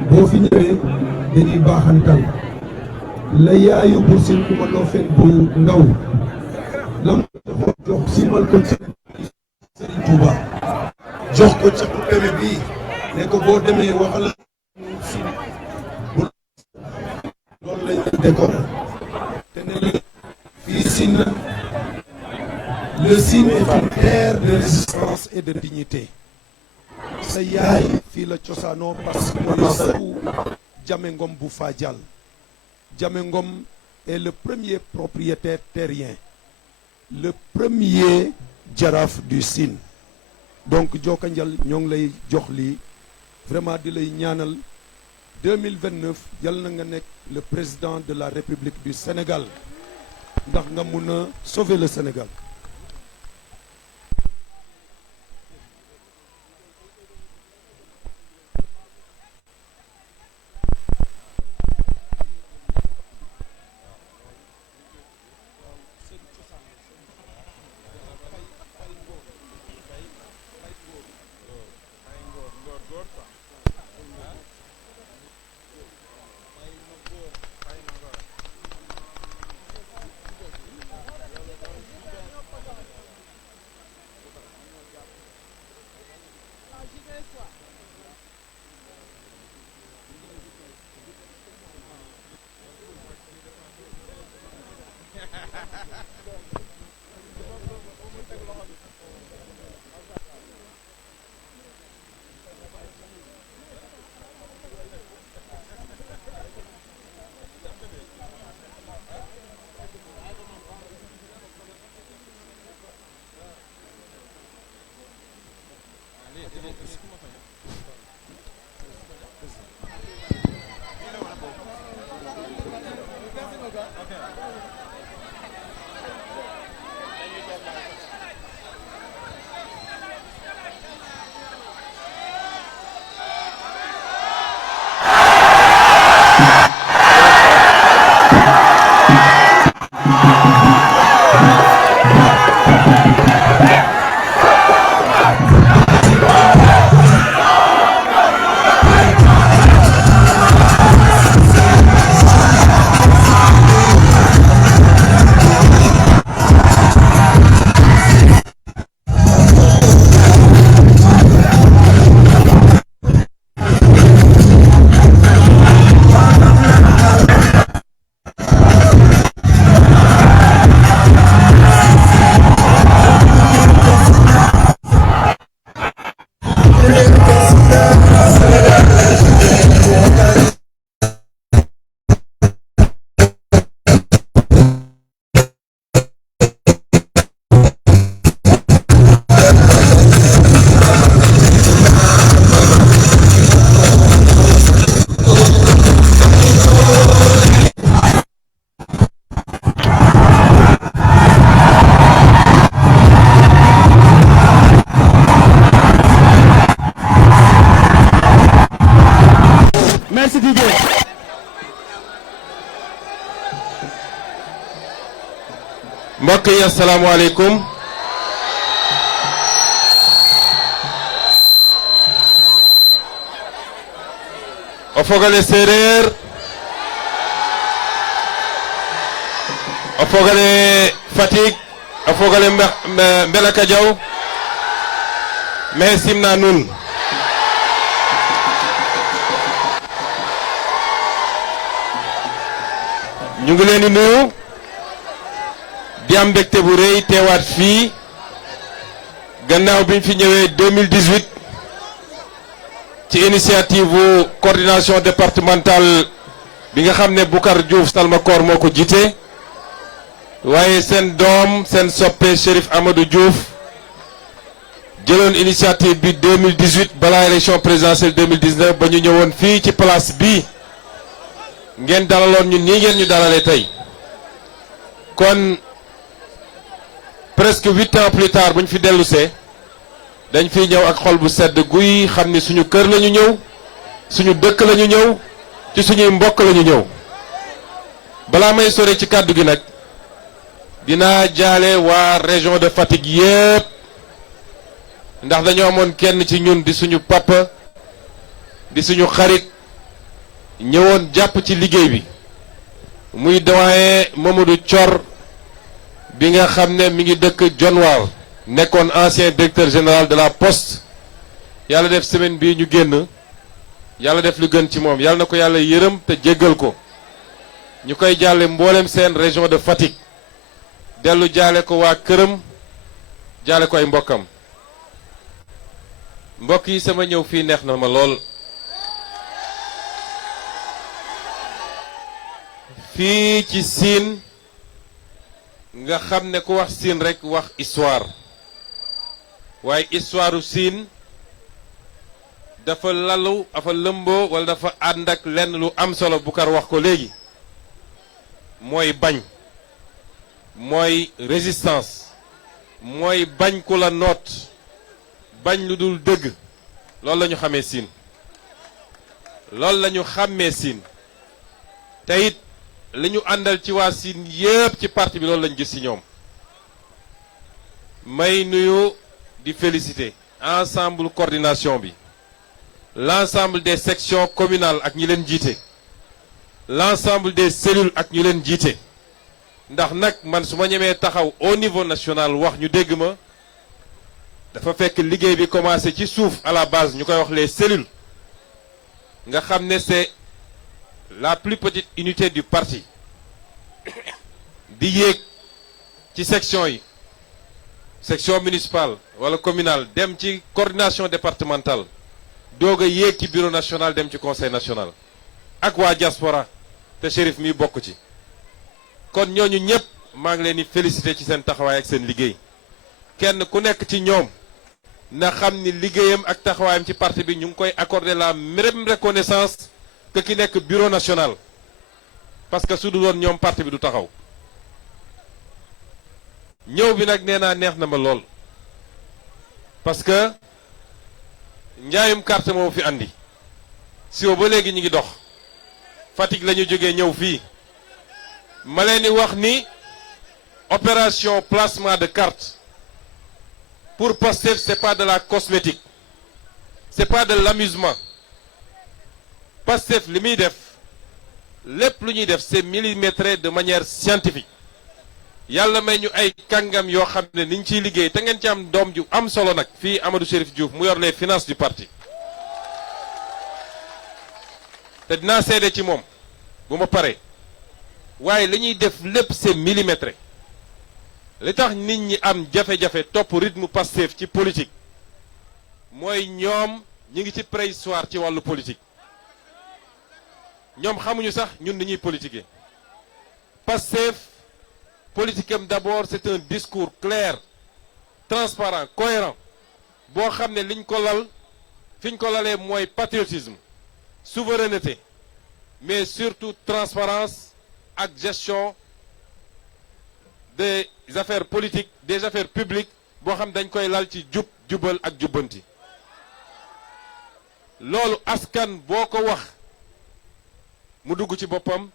boo fi ñëwee dañuy baaxantal la yaayu bu Sine ku ma loo fen bu ndaw lam jox simal ko Serigne Touba jox ko ci peme bii ne ko boo demee waxal Sine bu loolu lañ décoré te ne la fii Sine le Sine est une terre de résistance et de dignité. sa yaay fii la cosaanoo parce que mooy sëtu Jame Ngom bu Fadial. Jame Ngom est le premier propriétaire terrien, le premier jaraaf du Sine. donc Joka Njal ñoo ngi lay jox lii vraiment di lay ñaanal 2029 yal na nga nekk le président de la République du Sénégal ndax nga mun a sauver le Sénégal. mbokk yi asalaamaaleykum. o fogole séeréer o fogole Fatick o fogole Mbelakadiaw mais simna nun ñu ngi leen di nuyu di am mbégte bu rëy teewaat fii gannaaw bi ñu fi ñëwee 2018 ci initiative coordination départementale bi nga xam ne Boucar Diouf Salmakoor moo ko jiite waaye seen doom seen soppe Chérif Amadou Diouf jëloon initiative bi 2018 balaa élection présidentielle 2019 ba ñu ñëwoon fii ci place bi ngeen dalaloon ñun nii ngeen ñu dalalee tey kon presque 8 ans plus tard bu ñu fi dellusee dañ fiy ñëw ak xol bu sedd guy xam ni suñu kër la ñu ñëw suñu dëkk la ñu ñëw ci suñuy mbokk la ñu ñëw balaa may sore ci kàddu gi nag dinaa jaale waa région de Fatick yépp ndax dañoo amoon kenn ci ñun di suñu papa di suñu xarit ñëwoon jàpp ci liggéey bi muy doyen Mamadou Thior bi nga xam ne mi ngi dëkk Dionewar nekkoon ancien directeur général de la poste yàlla def semaine bii ñu génn yàlla def lu gën ci moom yàlla na ko yàlla yërëm te jéggal ko ñu koy jaale mboolem seen région de Fatick dellu jaale ko waa këram jaale ko ay mbokkam mbokk yi sama ñëw fii neex na ma lool fii ci Sine nga xam ne ku wax Sine rekk wax histoire waaye histoire u Sine dafa lalu dafa lëmboo walla dafa ànd ak lenn lu am solo Boucar wax ko léegi mooy bañ mooy résistance mooy bañ ku la noot bañ lu dul dëgg loolu la ñu xamee Sine loolu la ñu xàmmee Sine te it li ñu àndal ci waa Sine yépp ci parti bi loolu lañu gis ci ñoom may nuyu di féliciter ensemble coordination bi l'ensemble des sections communales ak ñi leen jiite l'ensemble des cellules ak ñu leen jiite ndax nag man su ma ñemee taxaw au niveau national wax ñu dégg ma dafa fekk liggéey bi commencé ci suuf à la base ñu koy wax les cellules nga xam ne c'est la plus petite unité du parti di yéeg ci section yi section municipale wala communale dem ci coordination départementale doog a yéeg ci bureau national dem ci conseil national ak waa diaspora te Chérif mi bokk ci kon ñooñu ñëpp maa ngi leen di féliciter ci seen taxawaay ak seen liggéey kenn ku nekk ci ñoom na xam ni liggéeyam ak taxawaayam ci parti bi ñu ngi koy accorder la même reconnaissance que ki nekk bureau national parce que su dul woon ñoom parti bi du taxaw ñëw bi nag nee naa neex na ma lool parce que njaayum carte moo fi andi si ba léegi ñu ngi dox Fatick la ñu jógee ñëw fii ma leen di wax ni opération placement de carte pour Pastef c'est pas de la cosmétique c'est pas de l'amusement Pastef li muy def lépp lu ñuy def c'est millimétré de manière scientifique yàlla may ñu ay kàngam yoo xam ne niñ ciy liggéey te ngeen ci am doom ju am solo nag fii Amadou Chérif Diouf mu yor les finances du parti te dinaa seede ci moom bu ma paree waaye li ñuy def lépp c'est millimétré li tax nit ñi am jafe-jafe topp rythme Pastef ci politique mooy ñoom ñi ngi ci préhistoire ci wàllu politique ñoom xamuñu sax ñun ni ñuy politiquer Pastef politique am d'abord c'est un discours clair transparent cohérent boo xam ne liñ ko lal fiñ ko lalee mooy patriotisme souveraineté mais surtout transparence ak gestion des affaires politiques des affaires publiques boo xam dañ koy lal ci jub jubal ak jubbanti loolu askan boo ko wax mu dugg ci boppam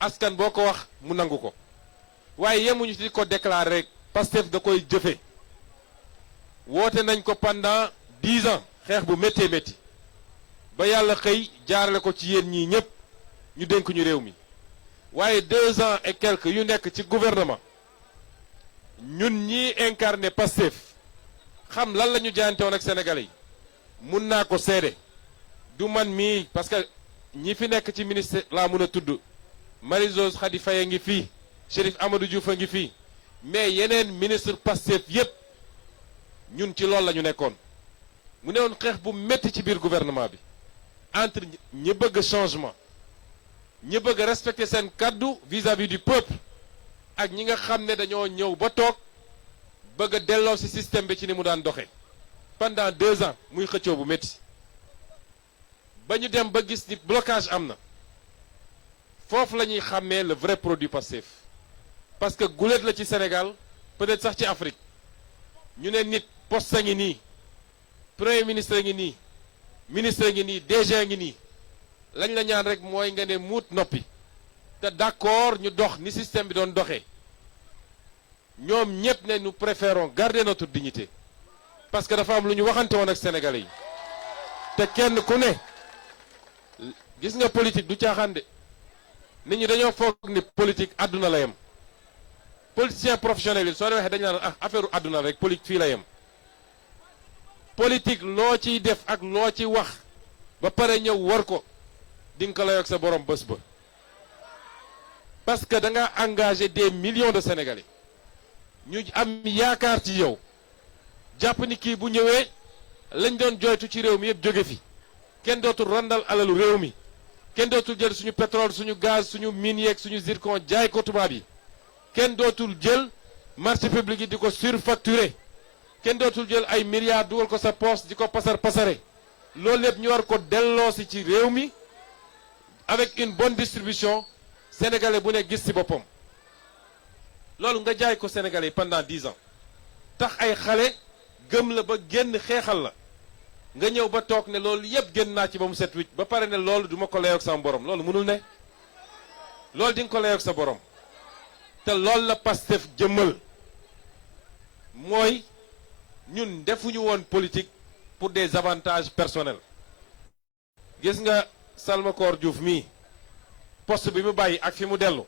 askan boo ko wax mu nangu ko waaye yemuñu ci di ko déclarer rek Pastef da koy jëfe woote nañ ko pendant 10 ans xeex bu méttee métti ba yàlla xëy jaarale ko ci yéen ñii ñëpp ñu dénk ñu réew mi waaye 2 ans et quelques yu nekk ci gouvernement ñun ñii incarné Pastef xam lan la ñu jaayante woon ak Sénégalais yi mun naa ko seede du man mii parce que ñi fi nekk ci ministre laa mun a tudd Marie-Rose Khady Faye a ngi fii Chérif Amadou Diouf a ngi fii mais yeneen ministre Pastef yépp ñun ci loolu la ñu nekkoon mu ne woon xeex bu métti ci biir gouvernement bi entre ñi bëgg changement ñi bëgg respecter seen kàddu vis-à-vis du peuple ak ñi nga xam ne dañoo ñëw ba toog bëgg a delloo ci système bi ci ni mu daan doxe pendant 2 ans muy xëccoo bu métti ba ñu dem ba gis ni blocage am na foofu la ñuy xàmmee le vrai produit Pastef parce que guléet la ci Sénégal peut-être sax ci Afrique ñu ne nit poste a ngi nii premier ministre a ngi nii ministre a ngi nii DG a ngi nii lañ la ñaan rek mooy nga ne muut noppi te d'accord ñu dox ni système bi doon doxee ñoom ñëpp ne nous préférons garder notre dignité parce que dafa am lu ñu waxante woon ak Sénégalais yi te kenn ku ne gis nga politique du caaxaan de nit ñi dañoo foog ni politique àdduna la yem politicien professionnel yi soo dee waxee dañu naan ah affaire àdduna rek politique fii la yem politique loo ciy def ak loo ci wax ba pare ñëw war ko di nga ko layoog sa borom bés ba parce que da nga engagé des millions de Sénégalais ñu am yaakaar ci yow jàpp ni kii bu ñëwee lañ doon joytu ci réew mi yëpp jóge fi kenn dootul randal alalu réew mi kenn dootul jël suñu pétrole suñu gaz suñu mine yeeg suñu zircon jaay ko tubaab yi kenn dootul jël marché public yi di ko surfacturé kenn dootul jël ay milliards dugal ko sa poche di ko pasare loolu lépp ñu war ko delloosi ci réew mi avec une bonne distribution sénégalais bu ne gis ci boppam loolu nga jaay ko sénégalais yi pendant 10 ans tax ay xale gëm la ba génn xeexal la nga ñëw ba toog ne loolu yëpp génn naa ci ba mu set wicc ba pare ne loolu duma ko layoog sama borom loolu mënul ne loolu di nga ko layoog sa borom te loolu la Pastef jëmmal mooy ñun defuñu woon politique pour des avantages personnels gis nga Salma Cor Diouf mii poste bi mu bàyyi ak fi mu dellu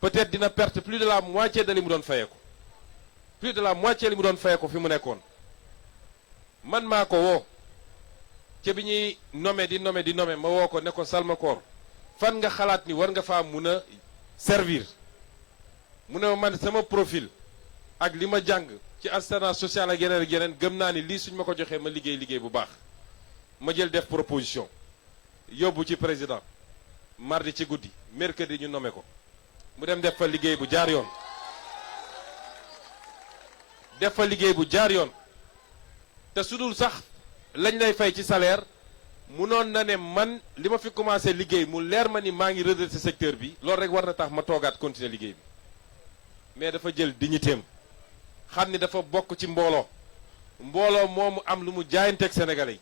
peut-être dina perte plus de la moitié de li mu doon fayeeku plus de la moitié li mu doon fayeeku fi mu nekkoon man maa ko woo ci bi ñuy nommé di nommé ma woo ko ne ko Salma Cor fan nga xalaat ni war nga faa mun a servir mu ne ma man sama profil ak li ma jàng ci assistance sociale ak yeneen gëm naa ni lii suñ ma ko joxee ma liggéey bu baax ma jël def proposition yóbbu ci président mardi ci guddi mercredi ñu nommé ko mu dem def fa liggéey bu jaar yoon te su dul sax lañ lay fay ci salaire munoon na ne man li ma fi commencé liggéey mu leer ma ni maa ngi redressé secteur bi loolu rek war na tax ma toogaat continuer liggéey bi mais dafa jël dignitéem xam ni dafa bokk ci mbooloo moomu am lu mu jaayanteeg sénégalais yi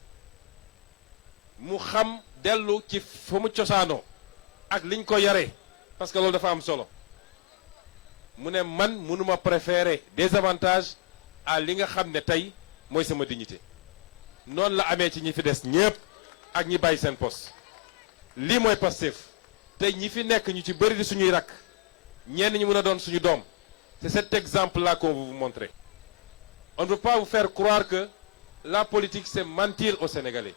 mu xam dellu ci fa mu cosaanoo ak liñ ko yaree parce que loolu dafa am solo mu ne man mënuma préférer des avantages à li nga xam ne tey mooy sama dignité noonu la amee ci ñi fi des ñépp ak ñi bàyyi seen poste lii mooy Pastef tey ñi fi nekk ñu ci bëri di suñuy rakk ñenn ñi mën a doon suñu doom c'est cet exemple-là qu'on veut vous montrer on ne veut pas vous faire croire que la politique c'est mentir aux Sénégalais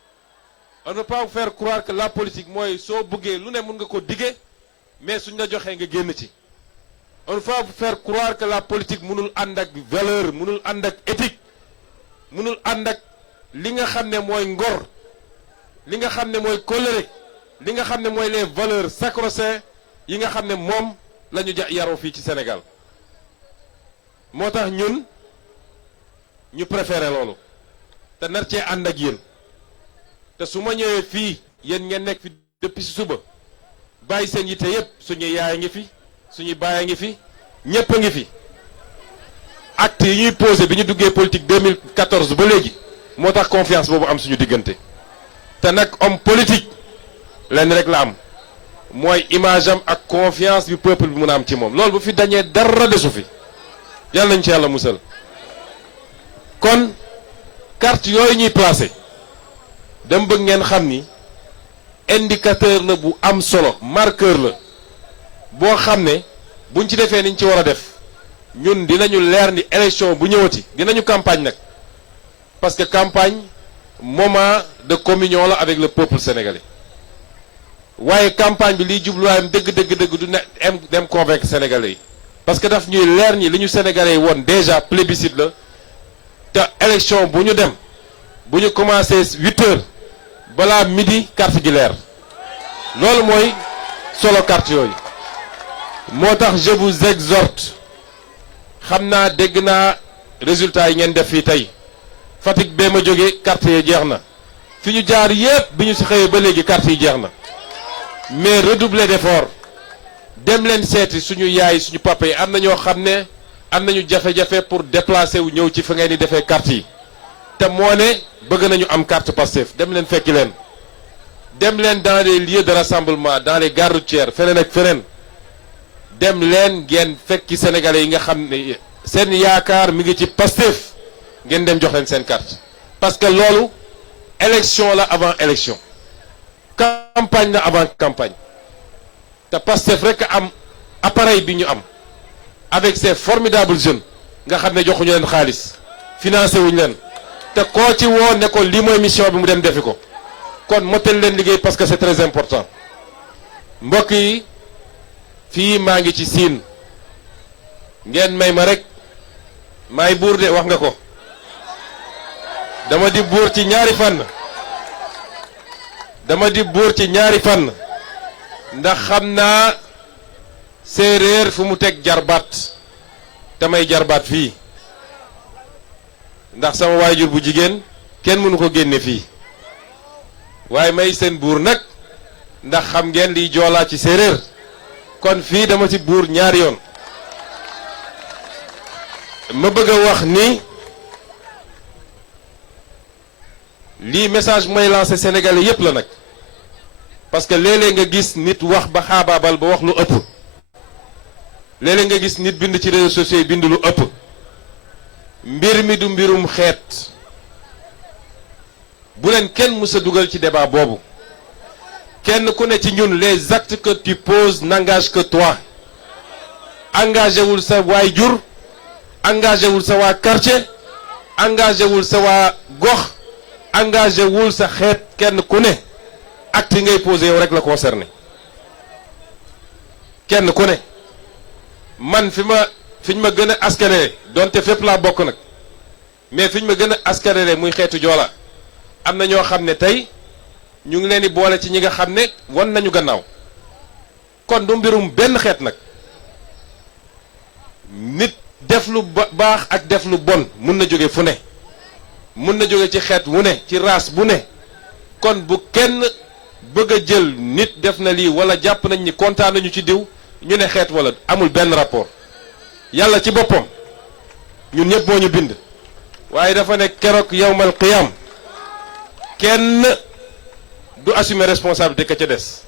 on ne veut pas vous faire croire que la politique mooy soo bëggee lu ne mën nga ko dige mais suñ la joxee nga génn ci on ne veut pas vous faire croire que la politique mënul ànd ak valeur mënul ànd ak éthique mënul ànd ak li nga xam ne mooy ngor li nga xam ne mooy kóllëre li nga xam ne mooy les valeurs sacro-saintes yi nga xam ne moom la ñu yaroo fii ci Sénégal moo tax ñun ñu préféré loolu te nar cee ànd ak yéen te su ma ñëwee fii yéen ngeen nekk fi depuis suba bàyyi seen yitte yépp suñuy yaay a ngi fi suñuy baay a ngi fi ñépp a ngi fi acte yi ñuy posé bi ñu duggee politique 2014 ba léegi moo tax confiance boobu am suñu diggante te nag homme politique lenn rek la am mooy image am ak confiance bi peuple bi mun a am ci moom loolu bu fi dañee dara desu fi yàlla nañ ci yàlla musal kon carte yooyu ñuy placé dama bëgg ngeen xam ni indicateur la bu am solo marqueur la boo xam ne buñ ci defee niñ ci war a def ñun dinañu leer ni élection bu ñëwati dinañu campagne nag parce que campagne moment de communion la avec le peuple sénégalais waaye campagne bi liy jubluwaayam dëgg du ne dem convaincre sénégalais yi parce que daf ñuy leer ñi li ñu sénégalais yi woon déjà plébiscite la te élection bu ñu dem bu ñu commencé 8 heures balaa midi carte gi leer loolu mooy solo carte yooyu moo tax je vous exhorte xam naa dégg naa résultat yi ngeen def fii tey Fatick bee ma jógee carte yi jeex na fi ñu jaar yépp bi ñu si xëyee ba léegi carte yi jeex na mais redoubler d'effort dem leen seeti suñu yaay suñu papa yi am na ñoo xam ne am nañu jafe-jafe pour déplacer wu ñëw ci fa ngeen di defee carte yi te moo ne bëgg nañu am carte Pastef dem leen fekki leen dem leen dans les lieux de rassemblement dans les gares routières feneen ak feneen dem leen ngeen fekki sénégalais yi nga xam ne seen yaakaar mi ngi ci Pastef ngeen dem jox leen seen carte parce que loolu élection la avant élection campagne la avant campagne te Pastef rek am appareil bi ñu am avec ces formidables jeunes nga xam ne joxuñu leen xaalis financé wuñu leen te koo ci woo ne ko lii mooy mission bi mu dem defi ko kon motel leen liggéey parce que c'est très important mbokk yi fii maa ngi ci siin ngeen may ma rek maay buur de wax nga ko dama di buur ci ñaari fànn ndax xam naa séeréer fu mu teg jarbaat te may jarbaat fii ndax sama waajur bu jigéen kenn mënu ko génne fii waaye may seen buur nag ndax xam ngeen liy joolaa ci séeréer kon fii dama ci buur ñaari yoon ma bëgg a wax ni lii message mooy lancé sénégalais yépp la nag parce que léeg-léeg nga gis nit wax ba xaabaabal ba wax lu ëpp léeg-léeg nga gis nit bind ci réseaux sociaux yi bind lu ëpp mbir mi du mbirum xeet bu leen kenn mës a dugal ci débat boobu kenn ku ne ci ñun les actes que tu poses n'engagent que toi engagé wul sa waay-jur engagé wul sa waa quartier engagé wul sa waa gox engagé wul sa xeet kenn ku ne acte yi ngay posé yow rek la concerné kenn ku ne man fi ñu ma gën a askanale donte fépp laa bokk nag mais fi ñu ma gën a askanale muy xeetu joola am na ñoo xam ne tey ñu ngi leen di boole ci ñi nga xam ne wan nañu gannaaw kon du mbirum benn xeet nag nit def lu baax ak def lu bon mun na jóge fu ne mun na jóge ci xeet wu ne ci race bu ne kon bu kenn bëgg a jël nit def na lii wala jàpp nañ ni kontaan nañu ci diw ñu ne xeet wala amul benn rapport yàlla ci boppam ñun ñëpp moo ñu bind waaye dafa ne keroog yawmal qiyaam kenn du assumer responsabilité ka ca des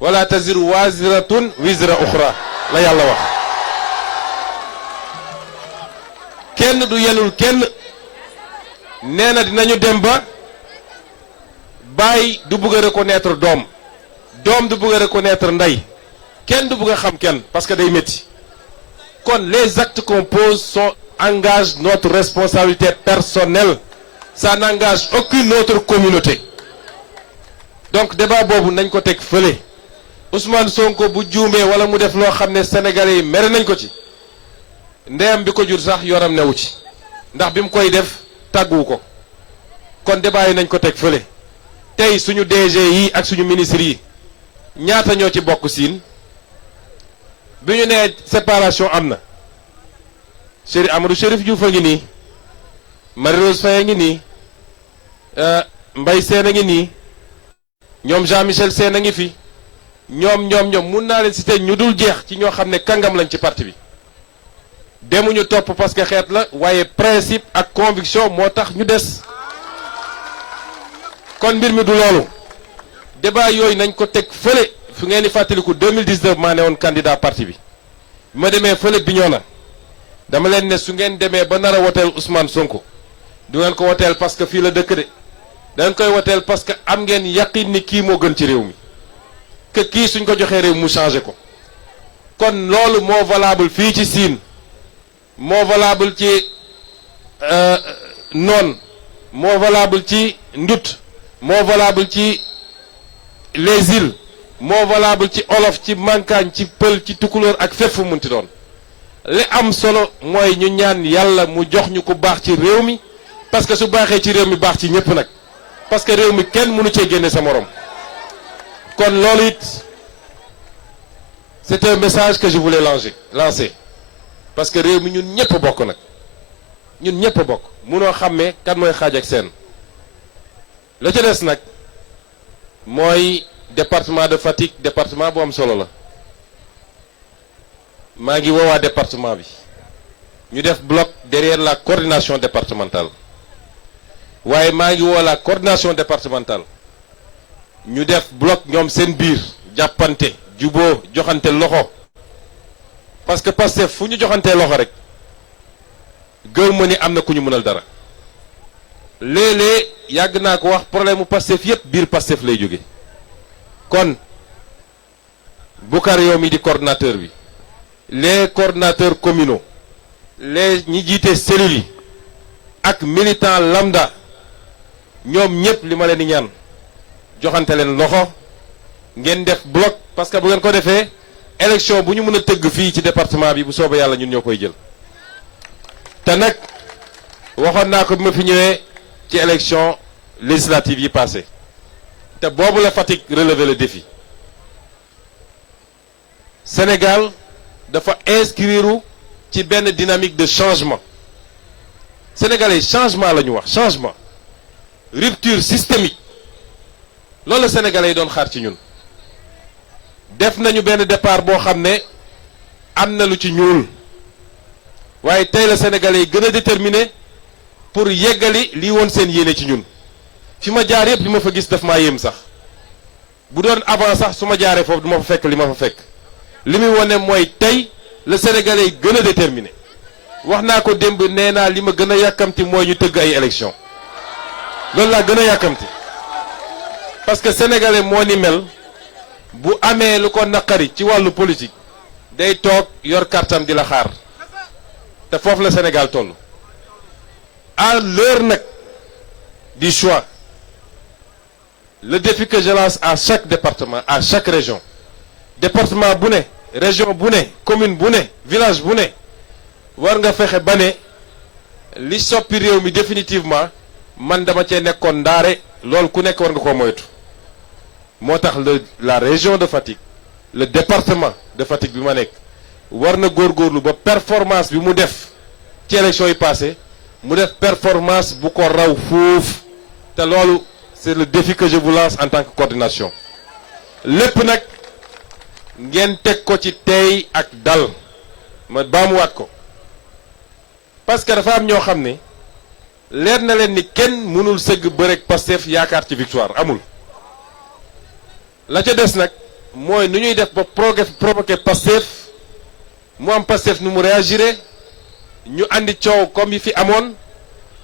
wala taziru waziratun wizra uxra la yàlla wax kenn du yenul kenn nee na dinañu dem ba baay du bëgg a reconnaître doom du bëgg a reconnaître ndey kenn du bëgg a xam kenn parce que day métti kon les actes qu'on pose engagent notre responsabilité personnelle ça n'engage aucune autre communauté donc débat boobu nañ ko teg fële Ousmane Sonko bu juumee wala mu def loo xam ne sénégalais yi mere nañ ko ci ndeyam bi ko jur sax yoram newu ci ndax bi mu koy def tàgguwu ko kon débat yi nañ ko teg fële tey suñu DG yi ak suñu ministre yi ñaata ñoo ci bokk siin bi ñu nee séparation am na Amadou Chérif Diouf a ngi nii Marie Rose Faye a ngi nii Mbaye Sène a ngi nii ñoom Jean-Michel Sène a ngi fi ñoom mun naa leen citer ñu dul jeex ci ñoo xam ne kàngam lañ ci parti bi demuñu topp parce que xeet la waaye principe ak conviction moo tax ñu des kon mbir mi du loolu débat yooyu nañ ko teg fële fu ngeen di fàttaliku 2019 maa ne woon candidat parti bi ma demee fële Bignona dama leen ne su ngeen demee ba nar a woteel Ousmane Sonko du ngeen ko woteel parce que fii la dëkk de da ngeen koy woteel parce que am ngeen yaqin ni kii moo gën ci réew mi que kii suñ ko joxee réew mu changé ko kon loolu moo valable fii ci Sine moo valable ci None moo valable ci Ndut moo valable ci les îles moo valable ci olof ci Mankaañ ci pël ci tukulóor ak fépp fu munti doon li am solo mooy ñu ñaan yàlla mu jox ñu ko baax ci réew mi parce que su baaxee ci réew mi baax ci ñëpp nag parce que réew mi kenn mënu cee génne sa morom kon loolu it c'est un message que je voulais lancer parce que réew mi ñun ñëpp bokk nag ñun ñëpp bokk munoo xàmmee kan mooy xaaj ak seen la ca des nag mooy département de Fatick département bu am solo la maa ngi woowaa département bi ñu def bloc derrière la coordination départementale waaye maa ngi woo la coordination départementale ñu def bloc ñoom seen biir jàppante juboo joxante loxo parce que Pastef fu ñu joxantee loxo rek gëw ma ni am na ku ñu mënal dara léeg-léeg yàgg naa ko wax problème mu Pastef yépp biir Pastef lay jóge kon Boucar yow mi di coordinateur bi les coordinateurs communaux les ñi jiite cellules yi ak militant lambda ñoom ñëpp li ma leen di ñaan joxante leen loxo ngeen def bloc parce que bu ngeen ko defee élection bu ñu mën a tëgg fii ci département bi bu soobee yàlla ñun ñoo koy jël te nag waxoon naa ko bi ma fi ñëwee ci élection législative yi passé te boobu la Fatick relever le défi Sénégal dafa inscrire ci benn dynamique de changement sénégalais changement la ñu wax changement rupture systémique loolu la sénégalais yi doon xaar ci ñun def nañu benn départ boo xam ne am na lu ci ñuul waaye tey la sénégalais yi gën a déterminé pour yeggali lii woon seen yéene ci ñun fi ma jaar yëpp li ma fa gis daf maa yéem sax bu doon avant sax su ma jaaree foofu du ma fa fekk li ma fa fekk li muy wone mooy tey le sénégalais yi gën a déterminé wax naa ko démb nee naa li ma gën a yàkkamti mooy ñu tëgg ay élection loolu laa gën a yàkkamti parce que sénégalais moo ni mel bu amee lu ko naqari ci wàllu politique day toog yor kartam di la xaar te foofu la Sénégal toll à l'heure nag du choix le défi que je lance à chaque département à chaque région département bu ne région bu ne commune bu ne village bu ne war nga fexe ba ne li soppi réew mi définitivement man dama cee nekkoon ndaare loolu ku nekk war nga koo moytu moo tax la région de Fatick le département de Fatick bi ma nekk war na góorgóorlu ba performance bi mu def ci élection yi passé mu def performance bu ko raw fuuf te loolu c'est le défi que je vous lance en tant que coordination lépp nag ngeen teg ko ci tey ak dal ma baamuwaat ko parce que dafa am ñoo xam ne leer na leen ni kenn mënul sëgg bërek Pastef yaakaar ci victoire amul la ca des nag mooy nu ñuy def ba provoquer Pastef mu am Pastef nu mu réagiré ñu andi coow comme yi fi amoon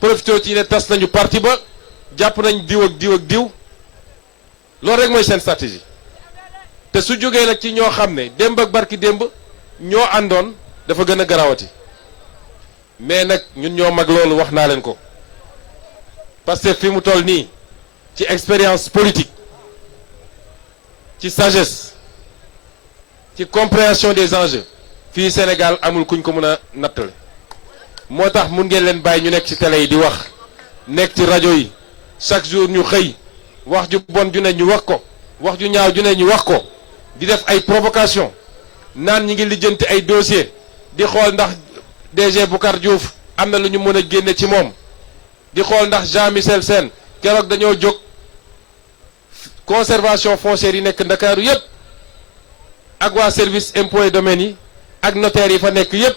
profité ci ne tas nañu parti ba jàpp nañ diw ak diw ak diw loolu rek mooy seen stratégie te su jógee nag ci ñoo xam ne démb ak barki démb ñoo àndoon dafa gën a garawati mais nag ñun ñoo mag loolu wax naa leen ko Pastef fi mu toll nii ci expérience politique ci sagesse ci compréhension des enjeux fii Sénégal amul kuñ ko mën a nattale moo tax mun ngeen leen bàyyi ñu nekk ci télé yi di wax nekk ci rajo yi chaque jour ñu xëy wax ju bon ju ne ñu wax ko wax ju ñaaw ju ne ñu wax ko di def ay provocation naan ñi ngi lijjanti ay dossier di xool ndax DG Boucar Diouf am na lu ñu mën a génne ci moom di xool ndax Jean-Michel Sène keroog dañoo jóg conservation foncière yi nekk Ndakaaru yépp ak waa service impôts et domaines yi ak notaire yi fa nekk yépp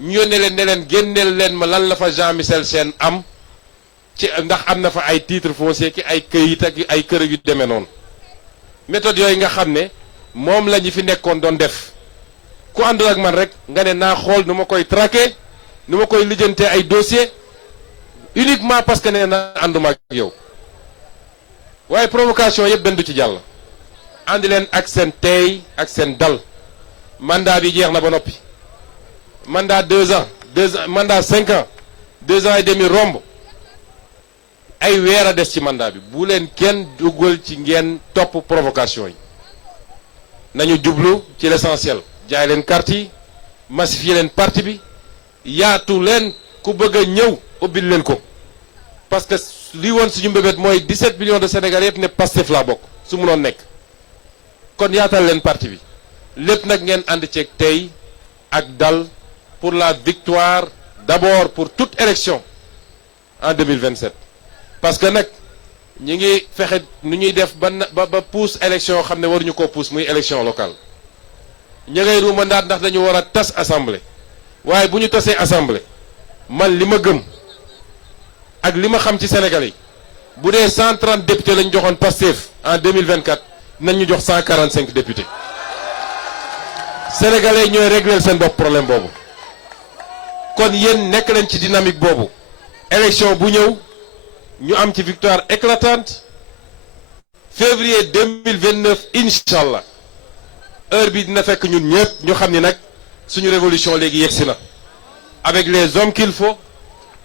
ñu yónnee leen ne leen génneel leen ma lan la fa Jean-Michel Sène am ci ndax am na fa ay titre foncier ki ay këyit ak ay kër yu demee noonu méthode yooyu nga xam ne moom la ñi fi nekkoon doon def ku àndul ak man rek nga ne naa xool nu ma koy traquer nu ma koy lijjantee ay dossier uniquement parce que nee na ànduma ak yow waaye provocation yëpp benn du ci jàll. àndi leen ak seen tey ak seen dal mandat bi jeex na ba noppi mandat 2 ans mandat 5 ans 2 ans et demi romb ay weer a des ci mandat bi bu leen kenn dugal ci ngeen topp provocation yi nañu jublu ci l'essentiel jaay leen carte yi massifier leen parti bi yaatu leen ku bëgg a ñëw ubbil leen ko parce que li woon suñu mbébét mooy 17 millions de Sénégalais yëpp ne Pastef laa bokk su munoon nekk kon yaatal leen parti bi lépp nag ngeen ànd ceeg tey ak dal pour la victoire d'abord pour toute élection en 2027 parce que nag ñi ngi fexe nu ñuy def ba pousse élection xam ne waruñu koo pousse muy élection locale ña ngay ruumandaat ndax dañu war a tas assemblée waaye bu ñu tasee assemblée man li ma gëm ak li ma xam ci Sénégalais yi bu dee 130 députés lañ joxoon Pastef en 2024 nañ ñu jox 145 députés Sénégalais yi ñooy régler seen bopp problème boobu kon yéen nekk leen ci dynamique boobu élection bu ñëw ñu am ci victoire éclatante février 2029 incha allah heure bi dina fekk ñun ñëpp ñu xam ni nag suñu révolution léegi yegsi na avec les hommes qu'il faut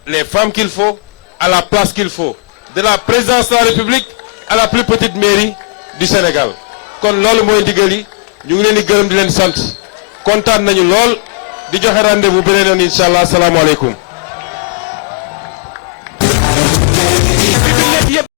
les femmes qu'il faut à la place qu'il faut de la présidence de la République à la plus petite mairie du Sénégal kon loolu mooy ndigal yi ñu ngi leen di gërëm di leen sant kontaan nañu lool di joxe rendez-vous beneen yoon incha allah asalaamaaleykum